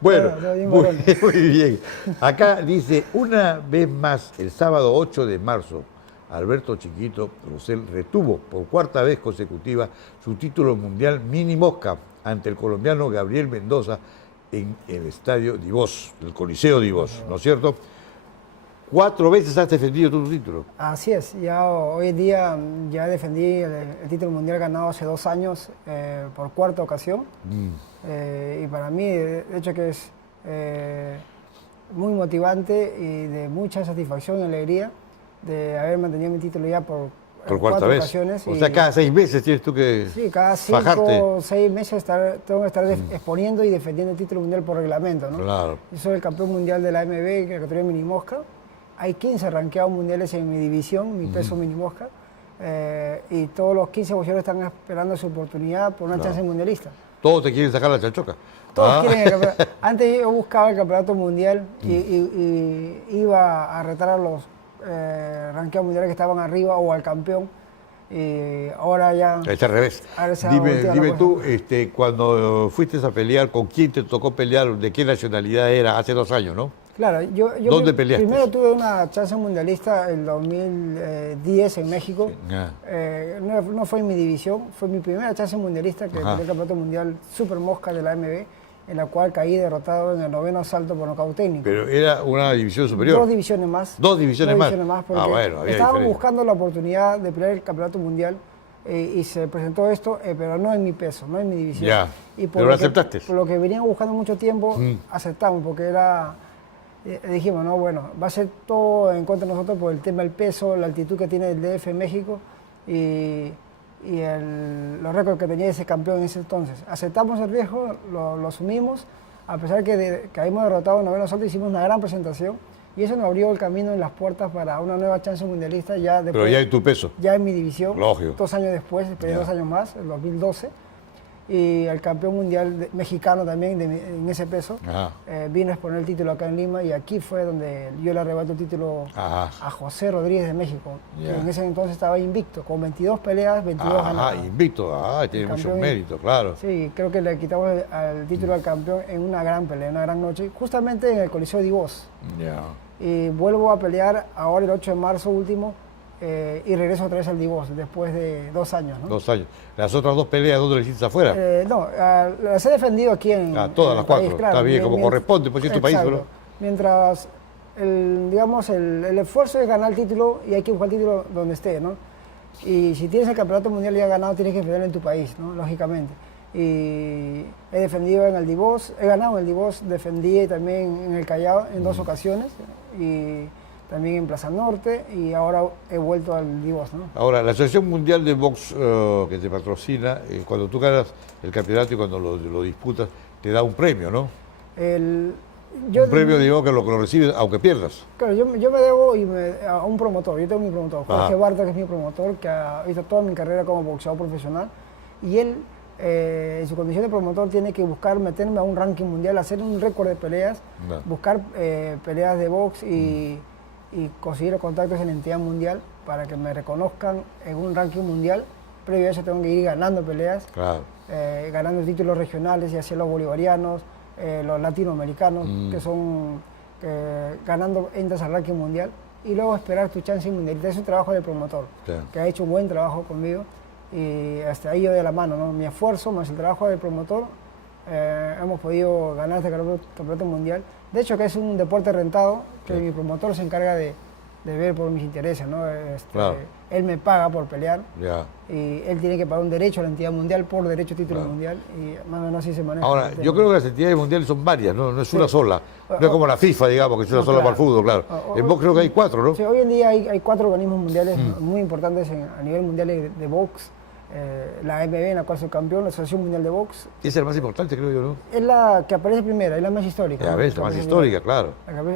Bueno, muy bien. Acá dice, una vez más, el sábado 8 de marzo, Alberto Chiquito Rosell retuvo por 4ª vez consecutiva su título mundial mini mosca ante el colombiano Gabriel Mendoza en el estadio Divós, el Coliseo Divós, ¿no es cierto? 4 veces has defendido tu título. Así es, ya hoy en día ya defendí el título mundial ganado hace 2 años por 4ª ocasión. Y para mí, de hecho, que es muy motivante y de mucha satisfacción y alegría de haber mantenido mi título ya por 4 vez. ocasiones. O sea, cada 6 meses tienes tú que cada 5 o 6 meses tengo que estar exponiendo y defendiendo el título mundial por reglamento, ¿no? Claro. Yo soy el campeón mundial de la AMB, que es la categoría mini mosca. Hay 15 ranqueados mundiales en mi división, mi peso mini mosca. Y todos los 15 boxeadores están esperando su oportunidad por una chance mundialista. Todos te quieren sacar la chachoca. Todos quieren el campeonato. Antes yo buscaba el campeonato mundial y iba a retar a los ranqueados mundiales que estaban arriba o al campeón. Y ahora ya... Es al revés. Dime tú, cuando fuiste a pelear, ¿con quién te tocó pelear? ¿De qué nacionalidad era? Hace 2 años, ¿no? Claro, yo ¿Dónde peleaste? Primero tuve una chance mundialista en 2010 en México. No fue en mi división, fue mi primera chance mundialista que peleé el campeonato mundial super mosca de la AMB, en la cual caí derrotado en el 9º asalto por nocaut técnico. Pero era una división superior. 2 divisiones más. 2 divisiones más. Porque bueno, estábamos buscando la oportunidad de pelear el campeonato mundial y se presentó esto, pero no en mi peso, no en mi división. Ya. Y pero lo aceptaste. Por lo que venían buscando mucho tiempo, aceptamos, porque era... dijimos, no, bueno, va a ser todo en contra de nosotros por el tema del peso, la altitud que tiene el DF en México y los récords que tenía ese campeón en ese entonces. Aceptamos el riesgo, lo asumimos, a pesar que caímos derrotados en el 9º asalto, hicimos una gran presentación y eso nos abrió el camino en las puertas para una nueva chance mundialista ya después. Pero ya en tu peso. Ya en mi división. Lógico. 2 años después, esperé 2 años más, en 2012. Y el campeón mundial mexicano también en ese peso vino a exponer el título acá en Lima y aquí fue donde yo le arrebato el título a José Rodríguez de México, que en ese entonces estaba invicto, con 22 peleas, 22 ganadas. Invicto, tiene mucho mérito, claro. Sí, creo que le quitamos el título al campeón en una gran pelea, una gran noche, justamente en el Coliseo Divós. Y vuelvo a pelear ahora el 8 de marzo último. Y regreso otra vez al Divós después de 2 años, ¿no? 2 años. ¿Las otras 2 peleas dónde las hiciste afuera? No, las he defendido aquí en todas en las 4, claro, está bien, como corresponde, pues es tu país, ¿no? Mientras, el esfuerzo es ganar el título y hay que buscar el título donde esté, ¿no? Y si tienes el campeonato mundial ya ganado, tienes que defenderlo en tu país, ¿no? Lógicamente. Y he defendido en el Divós, he ganado en el Divós, defendí también en el Callao en 2 ocasiones. Y también en Plaza Norte y ahora he vuelto al Divós, ¿no? Ahora, la Asociación Mundial de Box que te patrocina, cuando tú ganas el campeonato y cuando lo disputas, te da un premio, ¿no? Un premio, digo, que lo recibes aunque pierdas. Claro, yo me debo a un promotor, yo tengo mi promotor, Jorge Barta, que es mi promotor, que ha visto toda mi carrera como boxeador profesional, y él, en su condición de promotor, tiene que buscar meterme a un ranking mundial, hacer un récord de peleas, buscar peleas de box y conseguir contactos en la entidad mundial para que me reconozcan en un ranking mundial. Previo a eso tengo que ir ganando peleas, ganando títulos regionales, ya sea los bolivarianos, los latinoamericanos, que son ganando entras al ranking mundial y luego esperar tu chance mundial. Es un trabajo del promotor, que ha hecho un buen trabajo conmigo y hasta ahí yo de la mano, ¿no? Mi esfuerzo más el trabajo del promotor, hemos podido ganar este campeonato mundial. De hecho, que es un deporte rentado, que mi promotor se encarga de ver por mis intereses, ¿no? Él me paga por pelear y él tiene que pagar un derecho a la entidad mundial por derecho a título mundial y más o menos así se maneja. Ahora, yo creo que las entidades mundiales son varias, no es una sola. No es como la FIFA, digamos, que es una sola para el fútbol, claro. En box creo que hay 4, ¿no? Sí, hoy en día hay 4 organismos mundiales muy importantes a nivel mundial de box. la AMB, en la cual soy campeón, la Asociación Mundial de Box. Es el más importante, creo yo, ¿no? Es la que aparece primera, es la más histórica. Ya ¿no? ves, la más histórica, claro.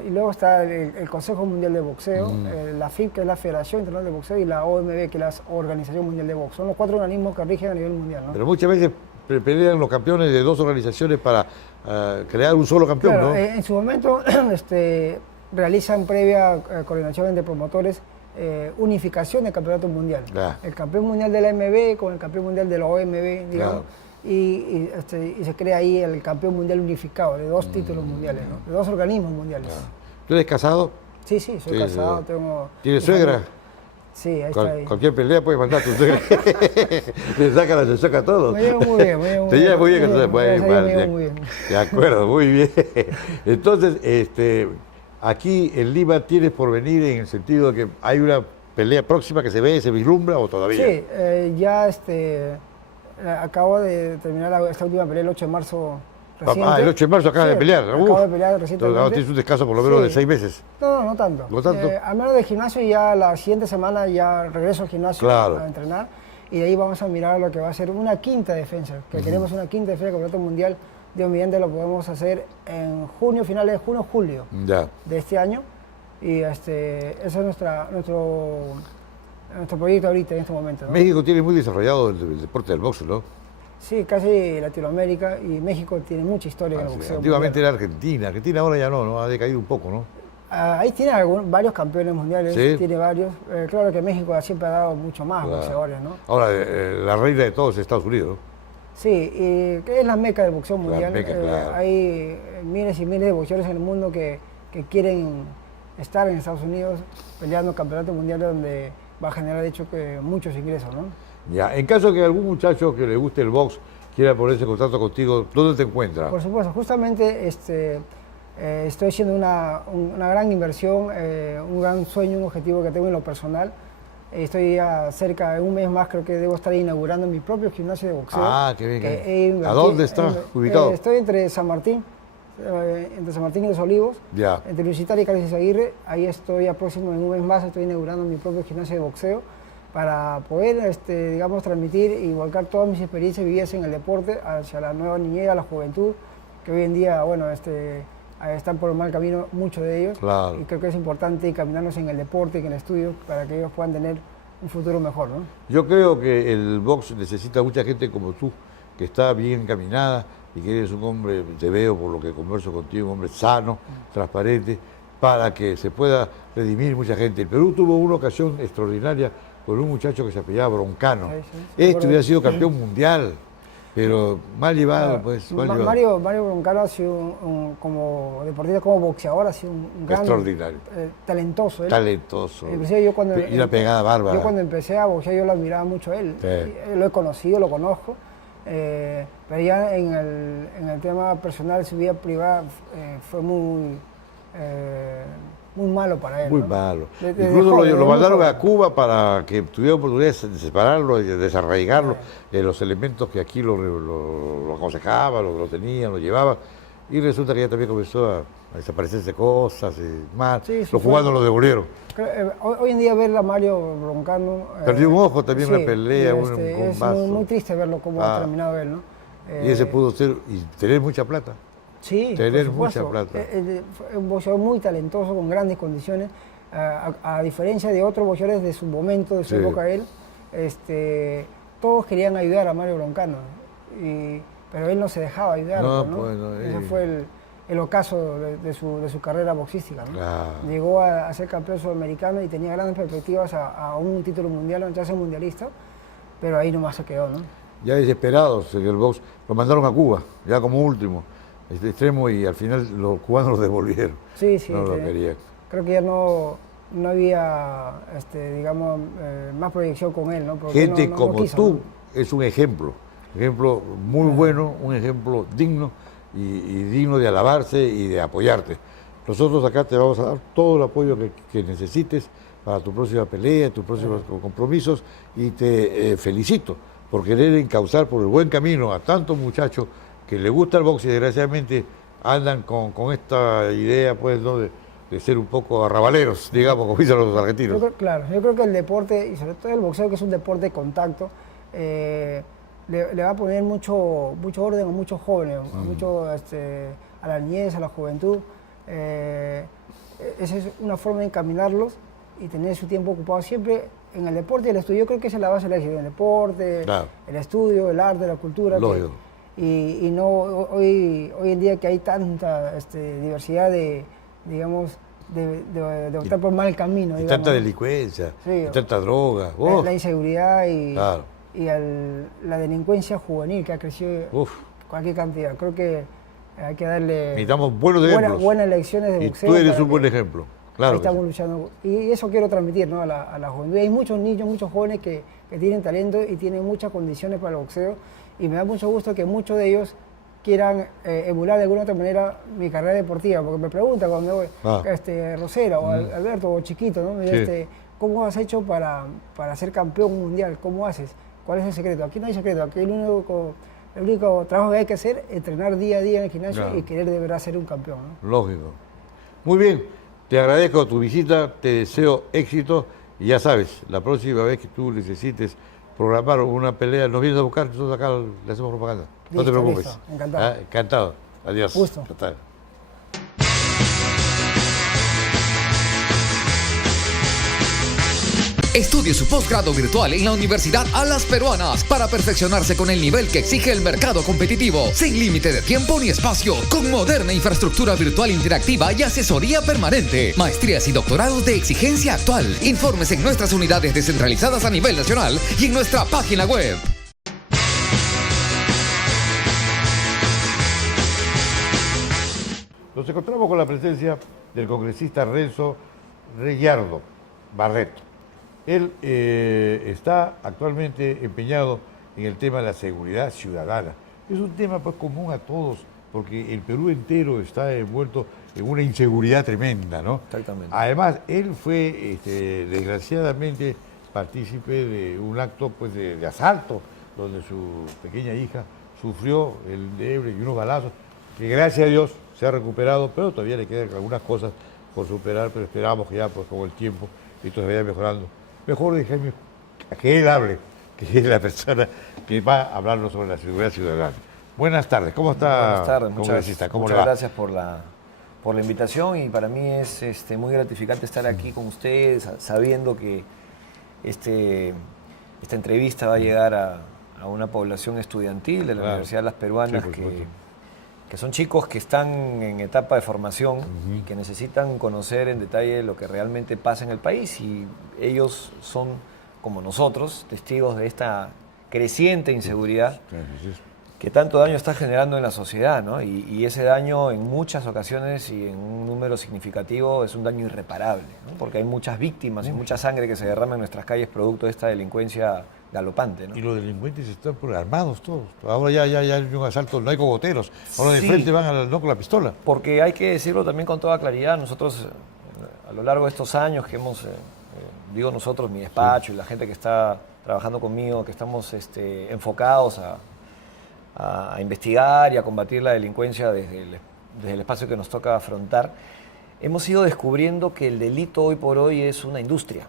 Y luego está el Consejo Mundial de Boxeo, la FIB, que es la Federación Internacional de Boxeo, y la OMB, que es la Organización Mundial de Box. Son los 4 organismos que rigen a nivel mundial, ¿no? Pero muchas veces pelean los campeones de 2 organizaciones para crear un solo campeón, Claro, ¿no? en su momento realizan previa coordinación entre promotores, unificación del campeonato mundial. Claro. El campeón mundial de la AMB con el campeón mundial de la OMB, digamos, Claro. y se crea ahí el campeón mundial unificado de 2 títulos mundiales, ¿no? De 2 organismos mundiales. Claro. ¿Tú eres casado? Sí, soy Sí, casado, sí. tengo... ¿Tienes suegra? Sí, ahí está. Ahí. Cualquier pelea puede mandar a tu suegra. Le saca a todos. Me llevo muy bien, me llevo muy Te bien. llevas muy bien con tu suegra. Gracias a Dios, me Bueno, llevo muy bien. de acuerdo, muy bien. Entonces, aquí en Lima tienes por venir en el sentido de que hay una pelea próxima que se ve, se vislumbra o todavía. Sí, ya acabo de terminar esta última pelea el 8 de marzo reciente. El 8 de marzo acabas de pelear. Acabo de pelear recientemente. Entonces, tienes un descanso por lo menos Sí. de 6 meses. No tanto. ¿No tanto? Al menos del gimnasio ya la siguiente semana ya regreso al gimnasio Claro. a entrenar y de ahí vamos a mirar lo que va a ser una quinta defensa, que queremos una quinta defensa del Campeonato Mundial. Dios mediante lo podemos hacer en junio, finales de junio, julio Ya. de este año y ese es nuestro proyecto ahorita en este momento, ¿no? México tiene muy desarrollado el deporte del boxeo, ¿no? Sí, casi Latinoamérica y México tiene mucha historia en el boxeo. Antiguamente mundial. era Argentina. Argentina ahora ya no, ha decaído un poco, ¿no? Ahí tiene varios campeones mundiales, Sí. tiene varios. Claro que México siempre ha dado mucho más Claro. boxeadores, ¿no? Ahora, la reina de todos es Estados Unidos, ¿no? Sí, y que es la meca del boxeo mundial. meca, claro. Hay miles y miles de boxeadores en el mundo que quieren estar en Estados Unidos peleando campeonatos mundiales donde va a generar, de hecho, que muchos ingresos, ¿no? Ya. En caso de que algún muchacho que le guste el box quiera ponerse en contacto contigo, ¿dónde te encuentra? Por supuesto, justamente estoy haciendo una gran inversión, un gran sueño, un objetivo que tengo en lo personal. Estoy ya cerca de un mes más, creo que debo estar inaugurando mi propio gimnasio de boxeo. Ah, qué bien. he invertido- ¿A dónde está ubicado? Estoy entre San Martín y Los Olivos, Ya. entre Universitaria y Carlos Aguirre. Ahí estoy a próximo, en un mes más, estoy inaugurando mi propio gimnasio de boxeo para poder, digamos, transmitir y volcar todas mis experiencias vividas en el deporte hacia la nueva niñez, a la juventud, que hoy en día, bueno, están por el mal camino muchos de ellos. Claro. Y creo que es importante encaminarnos en el deporte y en el estudio para que ellos puedan tener un futuro mejor, ¿no? Yo creo que el box necesita mucha gente como tú, que está bien encaminada y que eres un hombre, te veo por lo que converso contigo, un hombre sano, transparente, para que se pueda redimir mucha gente. El Perú tuvo una ocasión extraordinaria con un muchacho que se apellidaba Broncano. Sí, Hubiera sido campeón mundial, pero mal llevado, pues, mal llevado. Mario Broncano ha sido, como deportista, como boxeador, ha sido un gran... Extraordinario. Talentoso. Él. Talentoso. Inclusive yo cuando... Y una pegada bárbara. Yo cuando empecé a boxear yo lo admiraba mucho a él. Sí. Lo he conocido, lo conozco. Pero ya en el tema personal, su vida privada fue muy malo para él. Muy ¿no? malo. Desde Incluso joven, lo mandaron muy a Cuba para que tuviera oportunidad de separarlo y de desarraigarlo de los elementos que aquí lo aconsejaban, lo tenían, lo llevaban. Y resulta que ya también comenzó a desaparecerse cosas y mal. Sí, los cubanos lo devolvieron. Hoy en día ver a Mario Broncano... Perdió un ojo también en sí, una pelea, y con es vaso. muy triste verlo cómo ha terminado él, ¿no? Y ese pudo ser y tener mucha plata. Sí, tener por mucha supuesto. plata. Fue un boxeador muy talentoso, con grandes condiciones, a diferencia de otros boxeadores de su momento, de su Sí. época él, todos querían ayudar a Mario Broncano, pero él no se dejaba ayudar. No, ¿no? pues, no, Ese fue el ocaso de su carrera boxística, ¿no? Claro. Llegó a ser campeón sudamericano y tenía grandes perspectivas a un título mundial, a ser mundialista, pero ahí nomás se quedó, ¿no? Ya desesperados en el box, lo mandaron a Cuba, ya como último, extremo, y al final los cubanos lo devolvieron. Sí, No lo querían. Creo que ya no había, digamos, más proyección con él, ¿no? Porque Gente no como quiso, tú ¿no? es un ejemplo muy bueno, un ejemplo digno y digno de alabarse y de apoyarte. Nosotros acá te vamos a dar todo el apoyo que necesites para tu próxima pelea, tus próximos compromisos, y te felicito por querer encauzar por el buen camino a tantos muchachos que les gusta el box y desgraciadamente andan con esta idea, pues, ¿no? de ser un poco arrabaleros, digamos, como dicen los argentinos. Claro, yo creo que el deporte, y sobre todo el boxeo, que es un deporte de contacto, le va a poner mucho orden a muchos jóvenes, a la niñez, a la juventud. Esa es una forma de encaminarlos y tener su tiempo ocupado siempre en el deporte y el estudio. Yo creo que esa es la base del éxito, el deporte, claro, el estudio, el arte, la cultura. Y no hoy en día que hay tanta diversidad de optar por mal camino. Y tanta delincuencia, y tanta droga. La inseguridad y la delincuencia juvenil que ha crecido cualquier cantidad. Creo que hay que darle necesitamos buenos ejemplos. Buenas lecciones de boxeo. Y tú eres un buen ejemplo. Claro. Estamos luchando. Y eso quiero transmitir, ¿no? a la juventud. Hay muchos niños, muchos jóvenes que tienen talento y tienen muchas condiciones para el boxeo. Y me da mucho gusto que muchos de ellos quieran emular de alguna otra manera mi carrera deportiva. Porque me preguntan cuando voy, Rosera o Alberto o Chiquito, ¿no? ¿Cómo has hecho para ser campeón mundial? ¿Cómo haces? ¿Cuál es el secreto? Aquí no hay secreto. Aquí el único trabajo que hay que hacer es entrenar día a día en el gimnasio y querer de verdad ser un campeón, ¿no? Lógico. Muy bien. Te agradezco tu visita, te deseo éxito y ya sabes, la próxima vez que tú necesites programar una pelea, nos vienes a buscar, nosotros acá le hacemos propaganda. Listo, no te preocupes. Listo. Encantado. Encantado. Adiós. Gusto. Total. Estudie su posgrado virtual en la Universidad Alas Peruanas para perfeccionarse con el nivel que exige el mercado competitivo, sin límite de tiempo ni espacio, con moderna infraestructura virtual interactiva y asesoría permanente, maestrías y doctorados de exigencia actual. Informes en nuestras unidades descentralizadas a nivel nacional y en nuestra página web. Nos encontramos con la presencia del congresista Renzo Reyardo Barreto. Él está actualmente empeñado en el tema de la seguridad ciudadana. Es un tema pues común a todos, porque el Perú entero está envuelto en una inseguridad tremenda, ¿no? Exactamente. Además, él fue, desgraciadamente, partícipe de un acto pues, de asalto, donde su pequeña hija sufrió el debre y unos balazos, que gracias a Dios se ha recuperado, pero todavía le quedan algunas cosas por superar, pero esperamos que ya pues, con el tiempo esto se vaya mejorando. Mejor déjame que él hable, que es la persona que va a hablarnos sobre la seguridad ciudadana. Buenas tardes, ¿cómo está? Buenas tardes, muchas gracias por la invitación y para mí es muy gratificante estar aquí con ustedes, sabiendo que esta entrevista va a llegar a una población estudiantil de la Universidad de Las Peruanas, que son chicos que están en etapa de formación y que necesitan conocer en detalle lo que realmente pasa en el país, y ellos son, como nosotros, testigos de esta creciente inseguridad que tanto daño está generando en la sociedad, ¿no? Y ese daño en muchas ocasiones y en un número significativo es un daño irreparable, ¿no? Porque hay muchas víctimas y mucha sangre que se derrama en nuestras calles producto de esta delincuencia galopante, ¿no? Y los delincuentes están armados todos. Ahora ya hay un asalto, no hay cogoteros. Ahora de frente van no con la pistola. Porque hay que decirlo también con toda claridad. Nosotros, a lo largo de estos años que hemos, digo nosotros, mi despacho y la gente que está trabajando conmigo, que estamos enfocados a investigar y a combatir la delincuencia desde el espacio que nos toca afrontar, hemos ido descubriendo que el delito hoy por hoy es una industria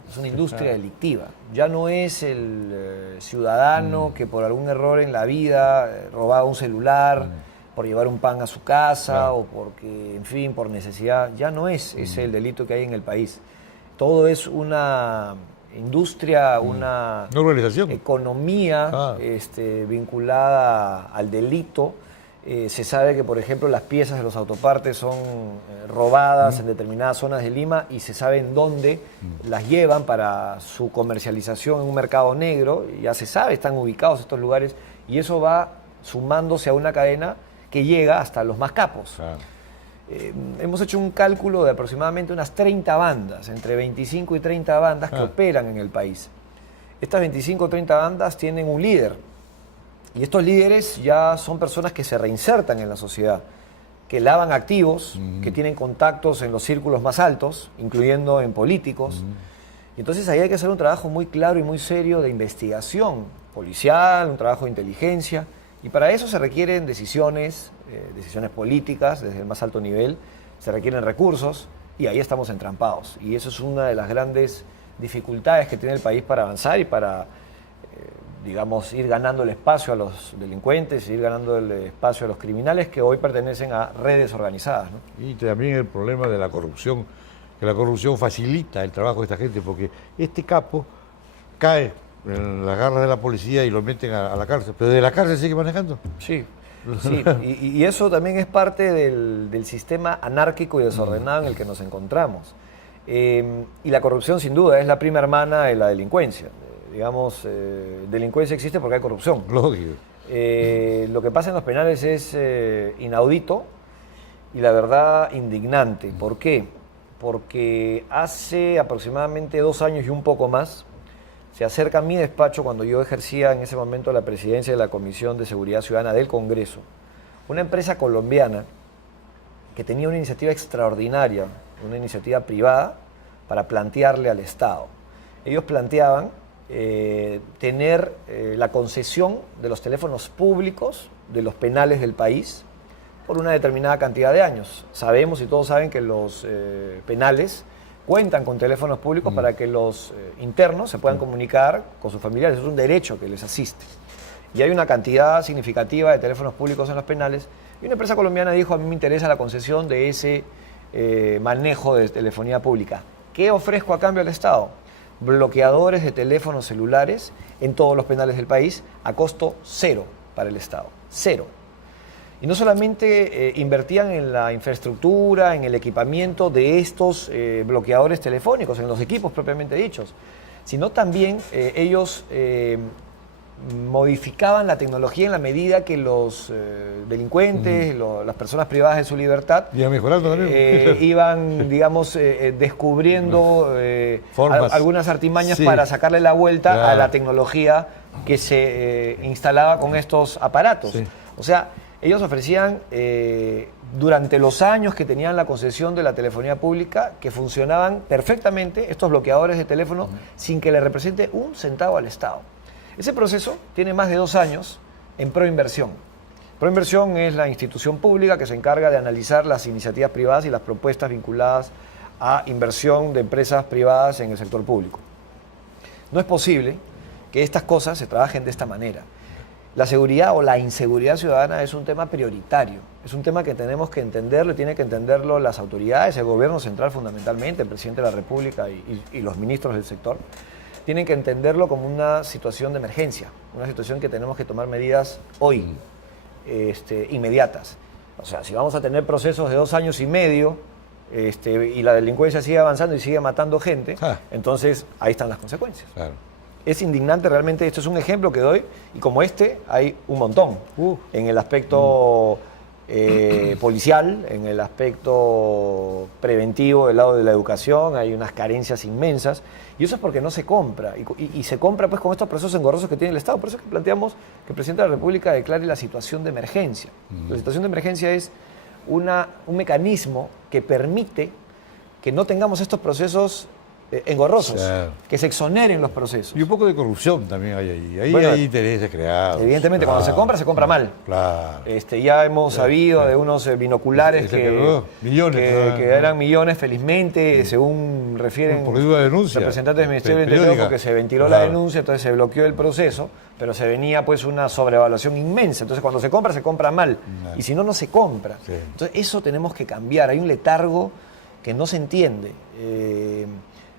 delictiva. Ya no es el ciudadano que por algún error en la vida robaba un celular, por llevar un pan a su casa o porque, en fin, por necesidad. Ya no es ese el delito que hay en el país. Todo es una industria, una organización, economía vinculada al delito. Se sabe que, por ejemplo, las piezas de los autopartes son robadas en determinadas zonas de Lima y se sabe en dónde las llevan para su comercialización en un mercado negro. Ya se sabe, están ubicados estos lugares y eso va sumándose a una cadena que llega hasta los más capos. Hemos hecho un cálculo de aproximadamente unas 30 bandas, entre 25 y 30 bandas que operan en el país. Estas 25 o 30 bandas tienen un líder. Y estos líderes ya son personas que se reinsertan en la sociedad, que lavan activos, que tienen contactos en los círculos más altos, incluyendo en políticos. Y entonces ahí hay que hacer un trabajo muy claro y muy serio de investigación policial, un trabajo de inteligencia. Y para eso se requieren decisiones políticas desde el más alto nivel, se requieren recursos y ahí estamos entrampados. Y eso es una de las grandes dificultades que tiene el país para avanzar y para digamos, ir ganando el espacio a los delincuentes, ir ganando el espacio a los criminales que hoy pertenecen a redes organizadas, ¿no? Y también el problema de la corrupción, que la corrupción facilita el trabajo de esta gente, porque este capo cae en las garras de la policía y lo meten a la cárcel, pero de la cárcel sigue manejando. Sí, sí. Y eso también es parte del sistema anárquico y desordenado en el que nos encontramos. Y la corrupción, sin duda, es la prima hermana de la delincuencia. Digamos, delincuencia existe porque hay corrupción. Lógico. Lo que pasa en los penales es inaudito y la verdad indignante. ¿Por qué? Porque hace aproximadamente 2 años y un poco más se acerca a mi despacho, cuando yo ejercía en ese momento la presidencia de la Comisión de Seguridad Ciudadana del Congreso, una empresa colombiana que tenía una iniciativa extraordinaria, una iniciativa privada para plantearle al Estado. Ellos planteaban tener la concesión de los teléfonos públicos de los penales del país por una determinada cantidad de años. Sabemos y todos saben que los penales cuentan con teléfonos públicos para que los internos se puedan comunicar con sus familiares. Es un derecho que les asiste. Y hay una cantidad significativa de teléfonos públicos en los penales. Y una empresa colombiana dijo, a mí me interesa la concesión de ese manejo de telefonía pública. ¿Qué ofrezco a cambio al Estado? Bloqueadores de teléfonos celulares en todos los penales del país a costo 0 para el Estado. 0. Y no solamente invertían en la infraestructura, en el equipamiento de estos bloqueadores telefónicos, en los equipos propiamente dichos, sino también ellos modificaban la tecnología en la medida que los delincuentes, las personas privadas de su libertad, iban, digamos, descubriendo algunas artimañas para sacarle la vuelta a la tecnología que se instalaba con estos aparatos. Sí. O sea, ellos ofrecían, durante los años que tenían la concesión de la telefonía pública, que funcionaban perfectamente estos bloqueadores de teléfono sin que le represente un centavo al Estado. Ese proceso tiene más de 2 años en Proinversión. Proinversión es la institución pública que se encarga de analizar las iniciativas privadas y las propuestas vinculadas a inversión de empresas privadas en el sector público. No es posible que estas cosas se trabajen de esta manera. La seguridad o la inseguridad ciudadana es un tema prioritario, es un tema que tenemos que entenderlo, tienen que entenderlo las autoridades, el gobierno central fundamentalmente, el presidente de la República y los ministros del sector, tienen que entenderlo como una situación de emergencia, una situación que tenemos que tomar medidas hoy, inmediatas. O sea, si vamos a tener procesos de 2 años y medio y la delincuencia sigue avanzando y sigue matando gente, entonces ahí están las consecuencias. Claro. Es indignante realmente, esto es un ejemplo que doy, y como hay un montón. En el aspecto policial, en el aspecto preventivo del lado de la educación, hay unas carencias inmensas, y eso es porque no se compra, y se compra pues con estos procesos engorrosos que tiene el Estado. Por eso es que planteamos que el presidente de la República declare la situación de emergencia. La situación de emergencia es un mecanismo que permite que no tengamos estos procesos engorrosos, que se exoneren los procesos. Y un poco de corrupción también hay ahí. Ahí hay intereses creados. Evidentemente, cuando se compra mal. Claro. Ya hemos sabido de unos binoculares que eran millones, felizmente, según refieren representantes del Ministerio del Interior, porque se ventiló la denuncia, entonces se bloqueó el proceso, pero se venía pues una sobrevaluación inmensa. Entonces, cuando se compra mal. Y si no, no se compra. Sí. Entonces, eso tenemos que cambiar. Hay un letargo que no se entiende.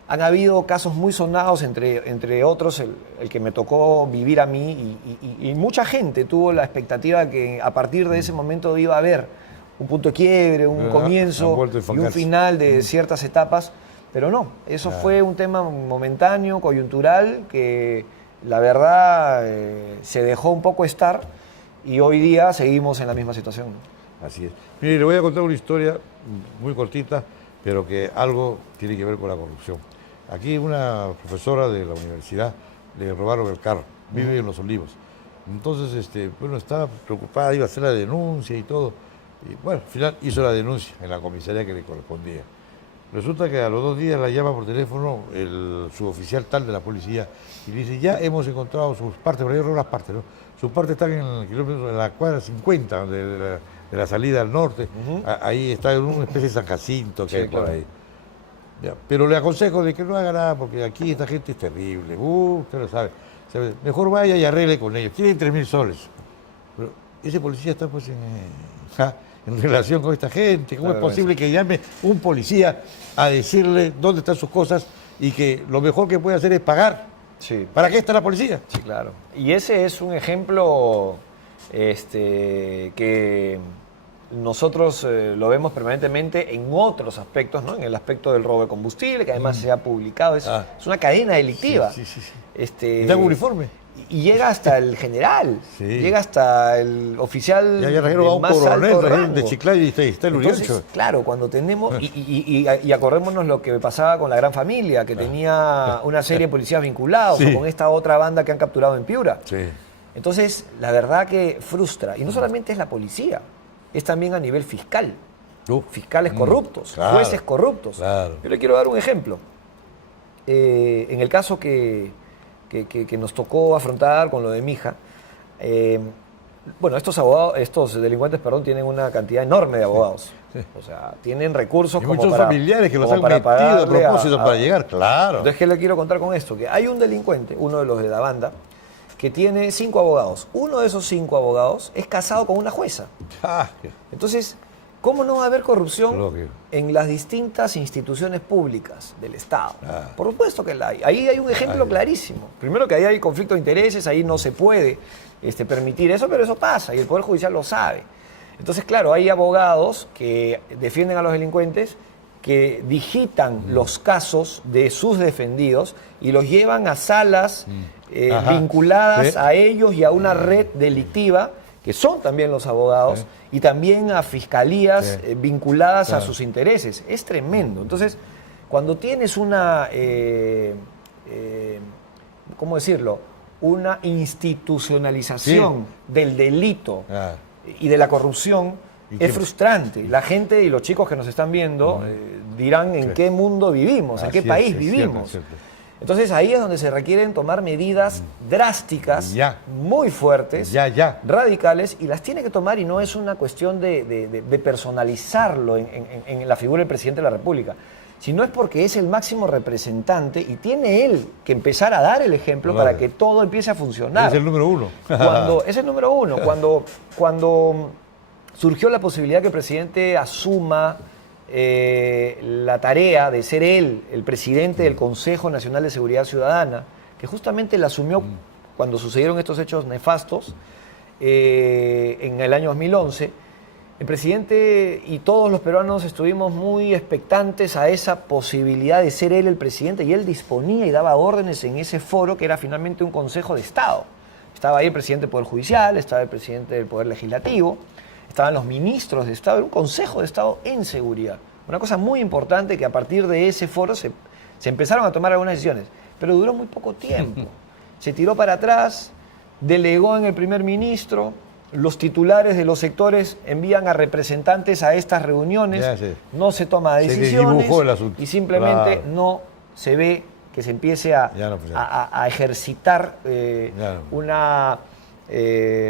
Han habido casos muy sonados, entre otros el que me tocó vivir a mí, y mucha gente tuvo la expectativa de que a partir de ese momento iba a haber un punto de quiebre, un comienzo y un final de ciertas etapas, pero no, eso fue un tema momentáneo, coyuntural, que la verdad se dejó un poco estar, y hoy día seguimos en la misma situación. Así es. Mire, le voy a contar una historia muy cortita, pero que algo tiene que ver con la corrupción. Aquí una profesora de la universidad le robaron el carro, vive en Los Olivos. Entonces, estaba preocupada, iba a hacer la denuncia y todo. Y bueno, al final hizo la denuncia en la comisaría que le correspondía. Resulta que a los 2 días la llama por teléfono el suboficial tal de la policía y le dice, ya hemos encontrado sus partes, pero ahí robó las partes, ¿no? Sus partes están en el kilómetro, en la cuadra 50 de la salida al norte. Ahí está en una especie de San Jacinto que hay por ahí. Ya, pero le aconsejo de que no haga nada, porque aquí esta gente es terrible, usted lo sabe. ¿sabes? Mejor vaya y arregle con ellos. Tienen 3.000 soles. Pero ese policía está pues en relación con esta gente. ¿Cómo es posible que llame un policía a decirle dónde están sus cosas y que lo mejor que puede hacer es pagar? Sí. ¿Para qué está la policía? Sí, claro. Y ese es un ejemplo que nosotros lo vemos permanentemente en otros aspectos, ¿no? En el aspecto del robo de combustible, que además se ha publicado. Es una cadena delictiva. Sí. ¿Y ¿Da un uniforme? Y llega hasta el general, Sí. llega hasta el oficial Ya de va un más coronel alto rango. de Chiclayo y está el Entonces, Uriancho. claro, cuando tenemos, y acordémonos lo que pasaba con la Gran Familia, que tenía una serie de policías vinculados, Sí. o con esta otra banda que han capturado en Piura. Sí. Entonces, la verdad que frustra. Y no solamente es la policía, es también a nivel fiscal. Fiscales corruptos, claro, jueces corruptos. claro. Yo le quiero dar un ejemplo. En el caso que nos tocó afrontar con lo de mi hija, bueno, estos delincuentes, tienen una cantidad enorme de abogados. Sí. O sea, tienen recursos Y como muchos para, familiares que los como han para metido a pagarle propósito para llegar, claro. Entonces, ¿qué le quiero contar con esto? Que hay un delincuente, uno de los de la banda, que tiene 5 abogados. Uno de esos 5 abogados es casado con una jueza. Ah, Entonces, ¿cómo no va a haber corrupción Lógico. en las distintas instituciones públicas del Estado? Ah. Por supuesto que la hay. Ahí hay un ejemplo clarísimo. Primero que ahí hay conflicto de intereses, ahí no se puede permitir eso, pero eso pasa y el Poder Judicial lo sabe. Entonces, claro, hay abogados que defienden a los delincuentes, que digitan los casos de sus defendidos y los llevan a salas vinculadas Sí. a ellos y a una red delictiva, que son también los abogados, y también a fiscalías vinculadas a sus intereses. Es tremendo. Entonces, cuando tienes una, ¿cómo decirlo? Una institucionalización del delito y de la corrupción, es frustrante. La gente y los chicos que nos están viendo dirán en qué mundo vivimos, en qué país vivimos. Cierto. Entonces ahí es donde se requieren tomar medidas drásticas, muy fuertes, radicales, y las tiene que tomar, y no es una cuestión de personalizarlo en la figura del presidente de la República, sino es porque es el máximo representante y tiene él que empezar a dar el ejemplo para que todo empiece a funcionar. Es el número uno. Es el número uno. Cuando surgió la posibilidad que el presidente asuma la tarea de ser él el presidente del Consejo Nacional de Seguridad Ciudadana, que justamente la asumió cuando sucedieron estos hechos nefastos en el año 2011, el presidente y todos los peruanos estuvimos muy expectantes a esa posibilidad de ser él el presidente, y él disponía y daba órdenes en ese foro que era finalmente un Consejo de Estado. Estaba ahí el presidente del Poder Judicial, estaba el presidente del Poder Legislativo, estaban los ministros de Estado, era un Consejo de Estado en seguridad. Una cosa muy importante, que a partir de ese foro se empezaron a tomar algunas decisiones, pero duró muy poco tiempo. Se tiró para atrás, delegó en el primer ministro, los titulares de los sectores envían a representantes a estas reuniones, no se toma decisiones y simplemente no se ve que se empiece a ejercitar una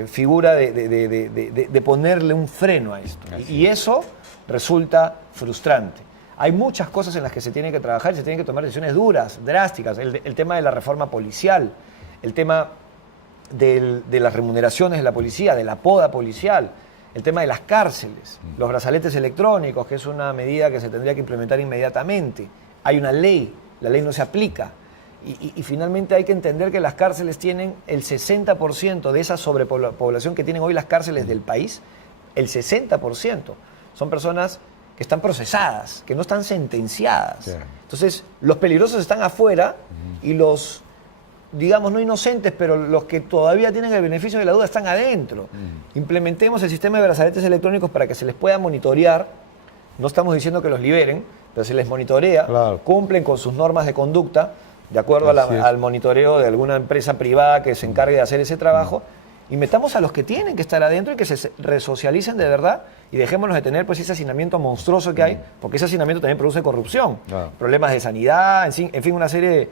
figura de ponerle un freno a esto. Y eso resulta frustrante. Hay muchas cosas en las que se tiene que trabajar y se tienen que tomar decisiones duras, drásticas. El tema de la reforma policial, el tema de las remuneraciones de la policía, de la poda policial, el tema de las cárceles, los brazaletes electrónicos, que es una medida que se tendría que implementar inmediatamente. Hay una ley, la ley no se aplica. Y finalmente hay que entender que las cárceles tienen el 60% de esa sobrepoblación que tienen hoy las cárceles del país, el 60% son personas que están procesadas, que no están sentenciadas. Entonces, los peligrosos están afuera y los, digamos, no inocentes, pero los que todavía tienen el beneficio de la duda están adentro. Implementemos el sistema de brazaletes electrónicos para que se les pueda monitorear. No estamos diciendo que los liberen, pero se les monitorea, cumplen con sus normas de conducta, de acuerdo al monitoreo de alguna empresa privada que se encargue de hacer ese trabajo, y metamos a los que tienen que estar adentro y que se resocialicen de verdad, y dejémonos de tener pues ese hacinamiento monstruoso que hay, porque ese hacinamiento también produce corrupción, problemas de sanidad, en fin, una serie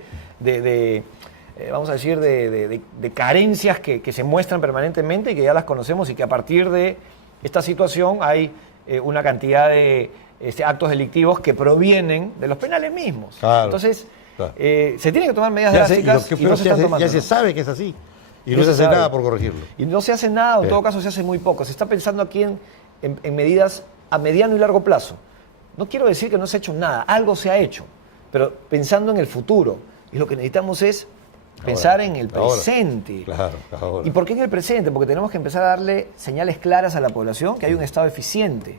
vamos a decir, de carencias que se muestran permanentemente y que ya las conocemos, y que a partir de esta situación hay una cantidad de actos delictivos que provienen de los penales mismos. Entonces, Claro. Se tienen que tomar medidas Ya se, y drásticas lo que y no peor, se están tomando. ya se sabe que es así. Y Ya no se se hace sabe. nada por corregirlo. Y no se hace nada, en todo caso se hace muy poco. Se está pensando aquí en medidas a mediano y largo plazo. No quiero decir que no se ha hecho nada, algo se ha hecho, pero pensando en el futuro. Y lo que necesitamos es pensar en el presente. Claro, ahora. ¿Y por qué en el presente? Porque tenemos que empezar a darle señales claras a la población que hay un Estado eficiente.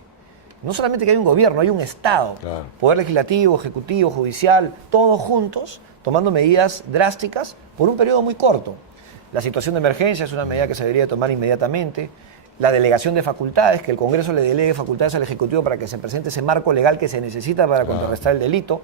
No solamente que hay un gobierno, hay un Estado. Claro. Poder legislativo, ejecutivo, judicial, todos juntos, tomando medidas drásticas por un periodo muy corto. La situación de emergencia es una medida que se debería tomar inmediatamente. La delegación de facultades, que el Congreso le delegue facultades al Ejecutivo para que se presente ese marco legal que se necesita para contrarrestar el delito.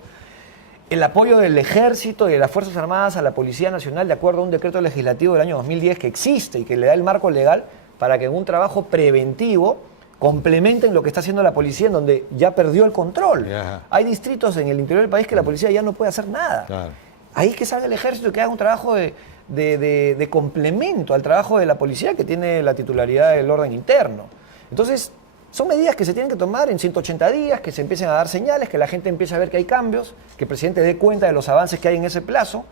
El apoyo del Ejército y de las Fuerzas Armadas a la Policía Nacional de acuerdo a un decreto legislativo del año 2010 que existe y que le da el marco legal para que en un trabajo preventivo complementen lo que está haciendo la policía en donde ya perdió el control. Ajá. Hay distritos en el interior del país que la policía ya no puede hacer nada. Claro. Ahí que salga el Ejército y que haga un trabajo de complemento al trabajo de la policía que tiene la titularidad del orden interno. Entonces, son medidas que se tienen que tomar en 180 días, que se empiecen a dar señales, que la gente empiece a ver que hay cambios, que el presidente dé cuenta de los avances que hay en ese plazo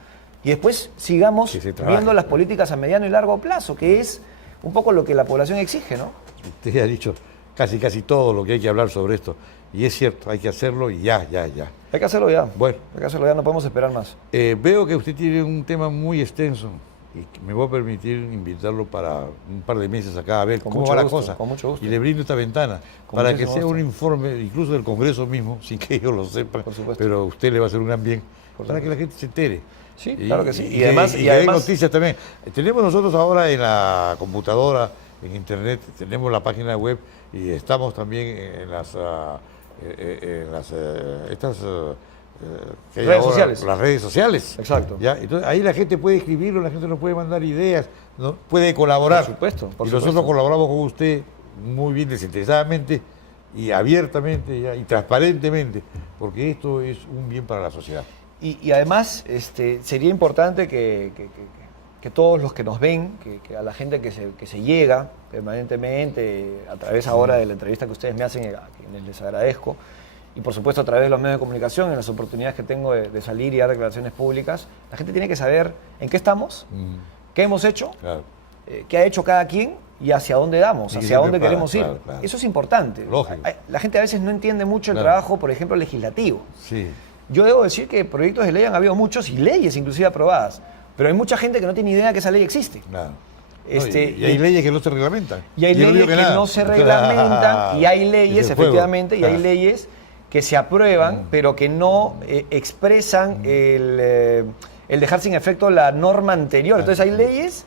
y después sigamos Que se trabaje. viendo las políticas a mediano y largo plazo, que es un poco lo que la población exige, ¿no? Usted ha dicho casi todo lo que hay que hablar sobre esto. Y es cierto, hay que hacerlo y ya. Hay que hacerlo ya. Bueno. Hay que hacerlo ya, no podemos esperar más. Veo que usted tiene un tema muy extenso y que me voy a permitir invitarlo para un par de meses acá a ver Con cómo mucho va la gusto, cosa. con mucho gusto. Y le brindo esta ventana Con para que muchísimo sea gusto. un informe, incluso del Congreso mismo, sin que ellos lo sepan, Por supuesto. pero usted le va a hacer un gran bien Por para que la gente se entere. Sí, claro que sí. Y además, que den además noticias también. Tenemos nosotros ahora en la computadora, en internet, tenemos la página web y estamos también en las que hay Redes ahora, sociales. las redes sociales. Exacto. ¿Ya? Entonces ahí la gente puede escribirlo, la gente nos puede mandar ideas, ¿no? Puede colaborar. Por supuesto, por y supuesto. nosotros colaboramos con usted muy bien, desinteresadamente y abiertamente y transparentemente, porque esto es un bien para la sociedad. Y además sería importante que todos los que nos ven, que a la gente que se llega permanentemente, a través ahora de la entrevista que ustedes me hacen, a quienes les agradezco, y por supuesto a través de los medios de comunicación, en las oportunidades que tengo de salir y dar declaraciones públicas, la gente tiene que saber en qué estamos, qué hemos hecho, Claro. qué ha hecho cada quien y hacia dónde damos, Sí, hacia se dónde prepara, queremos ir. claro, claro. Eso es importante. Lógico. La gente a veces no entiende mucho el Claro. trabajo, por ejemplo, legislativo. Sí. Yo debo decir que proyectos de ley han habido muchos y leyes inclusive aprobadas, pero hay mucha gente que no tiene idea que esa ley existe. Claro. Y hay leyes que no se reglamentan. Y hay yo no leyes digo que nada. no se reglamentan y hay leyes, Es el juego. efectivamente, y hay Ah. leyes que se aprueban, pero que no expresan el dejar sin efecto la norma anterior. Entonces hay leyes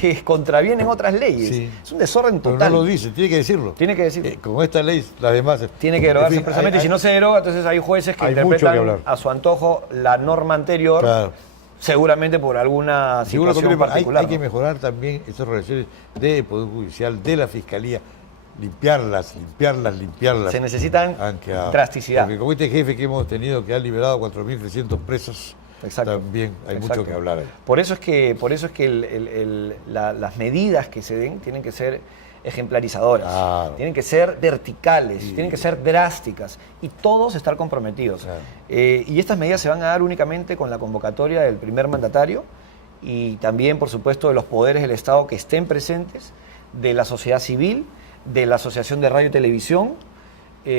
que contravienen otras leyes. Sí. Es un desorden Pero total. no lo dice, tiene que decirlo. Tiene que decirlo. Con esta ley, las demás. Tiene que derogarse En fin, expresamente, y si no se deroga, entonces hay jueces que hay mucho que interpretan hablar. a su antojo la norma anterior, Claro. seguramente por alguna Seguro que situación particular. hay que ¿no? mejorar también esas relaciones del Poder Judicial, de la Fiscalía, limpiarlas. Se necesitan drasticidad. Porque como este jefe que hemos tenido que ha liberado 4.300 presos, Exacto. también hay Exacto. mucho que hablar ahí. Por eso es que las medidas que se den tienen que ser ejemplarizadoras, Claro. tienen que ser verticales, Sí. tienen que ser drásticas y todos estar comprometidos. Claro. Y estas medidas se van a dar únicamente con la convocatoria del primer mandatario y también, por supuesto, de los poderes del Estado que estén presentes, de la sociedad civil, de la Asociación de Radio y Televisión,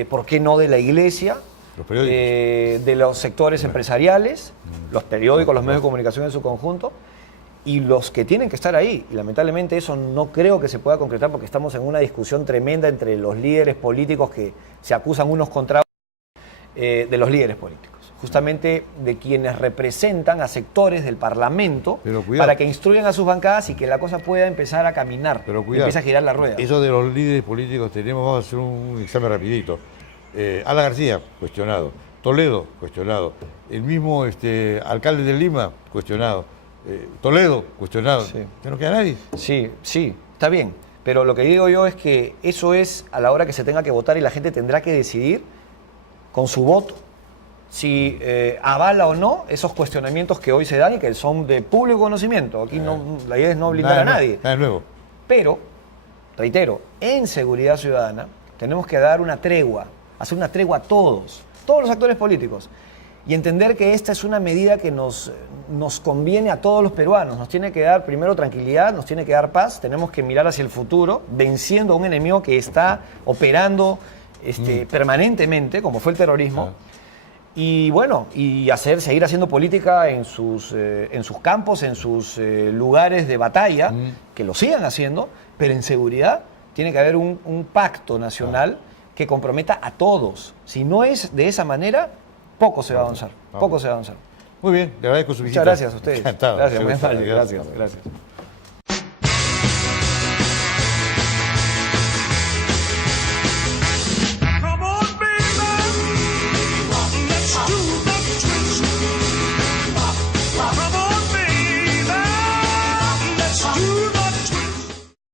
¿por qué no de la Iglesia? Los periódicos. De los sectores empresariales, los periódicos, los medios de comunicación en su conjunto, y los que tienen que estar ahí. Y lamentablemente eso no creo que se pueda concretar porque estamos en una discusión tremenda entre los líderes políticos que se acusan unos contra otros, de los líderes políticos. Justamente de quienes representan a sectores del Parlamento Pero cuidado. para que instruyan a sus bancadas y que la cosa pueda empezar a caminar, Pero y cuidado. empiece a girar la rueda. Eso de los líderes políticos vamos a hacer un examen rapidito. Ala García, cuestionado. Toledo, cuestionado. El mismo alcalde de Lima, cuestionado. Toledo, cuestionado. Sí. Ya no queda nadie. Sí, está bien. Pero lo que digo yo es que eso es a la hora que se tenga que votar y la gente tendrá que decidir con su voto si avala o no esos cuestionamientos que hoy se dan y que son de público conocimiento. Aquí la idea es no blindar a nadie. Nada nuevo. Pero, reitero, en seguridad ciudadana tenemos que dar una tregua, hacer una tregua a todos los actores políticos. y entender que esta es una medida que nos conviene a todos los peruanos. Nos tiene que dar primero tranquilidad, nos tiene que dar paz, tenemos que mirar hacia el futuro, venciendo a un enemigo que está operando permanentemente, como fue el terrorismo. Y bueno, y seguir haciendo política en sus campos, en sus lugares de batalla, que lo sigan haciendo, pero en seguridad tiene que haber un pacto nacional que comprometa a todos. Si no es de esa manera, poco se va a avanzar. Poco se va a avanzar. Muy bien, le agradezco su visita. Muchas gracias a ustedes. Encantado. Gracias, muy amable. Gracias.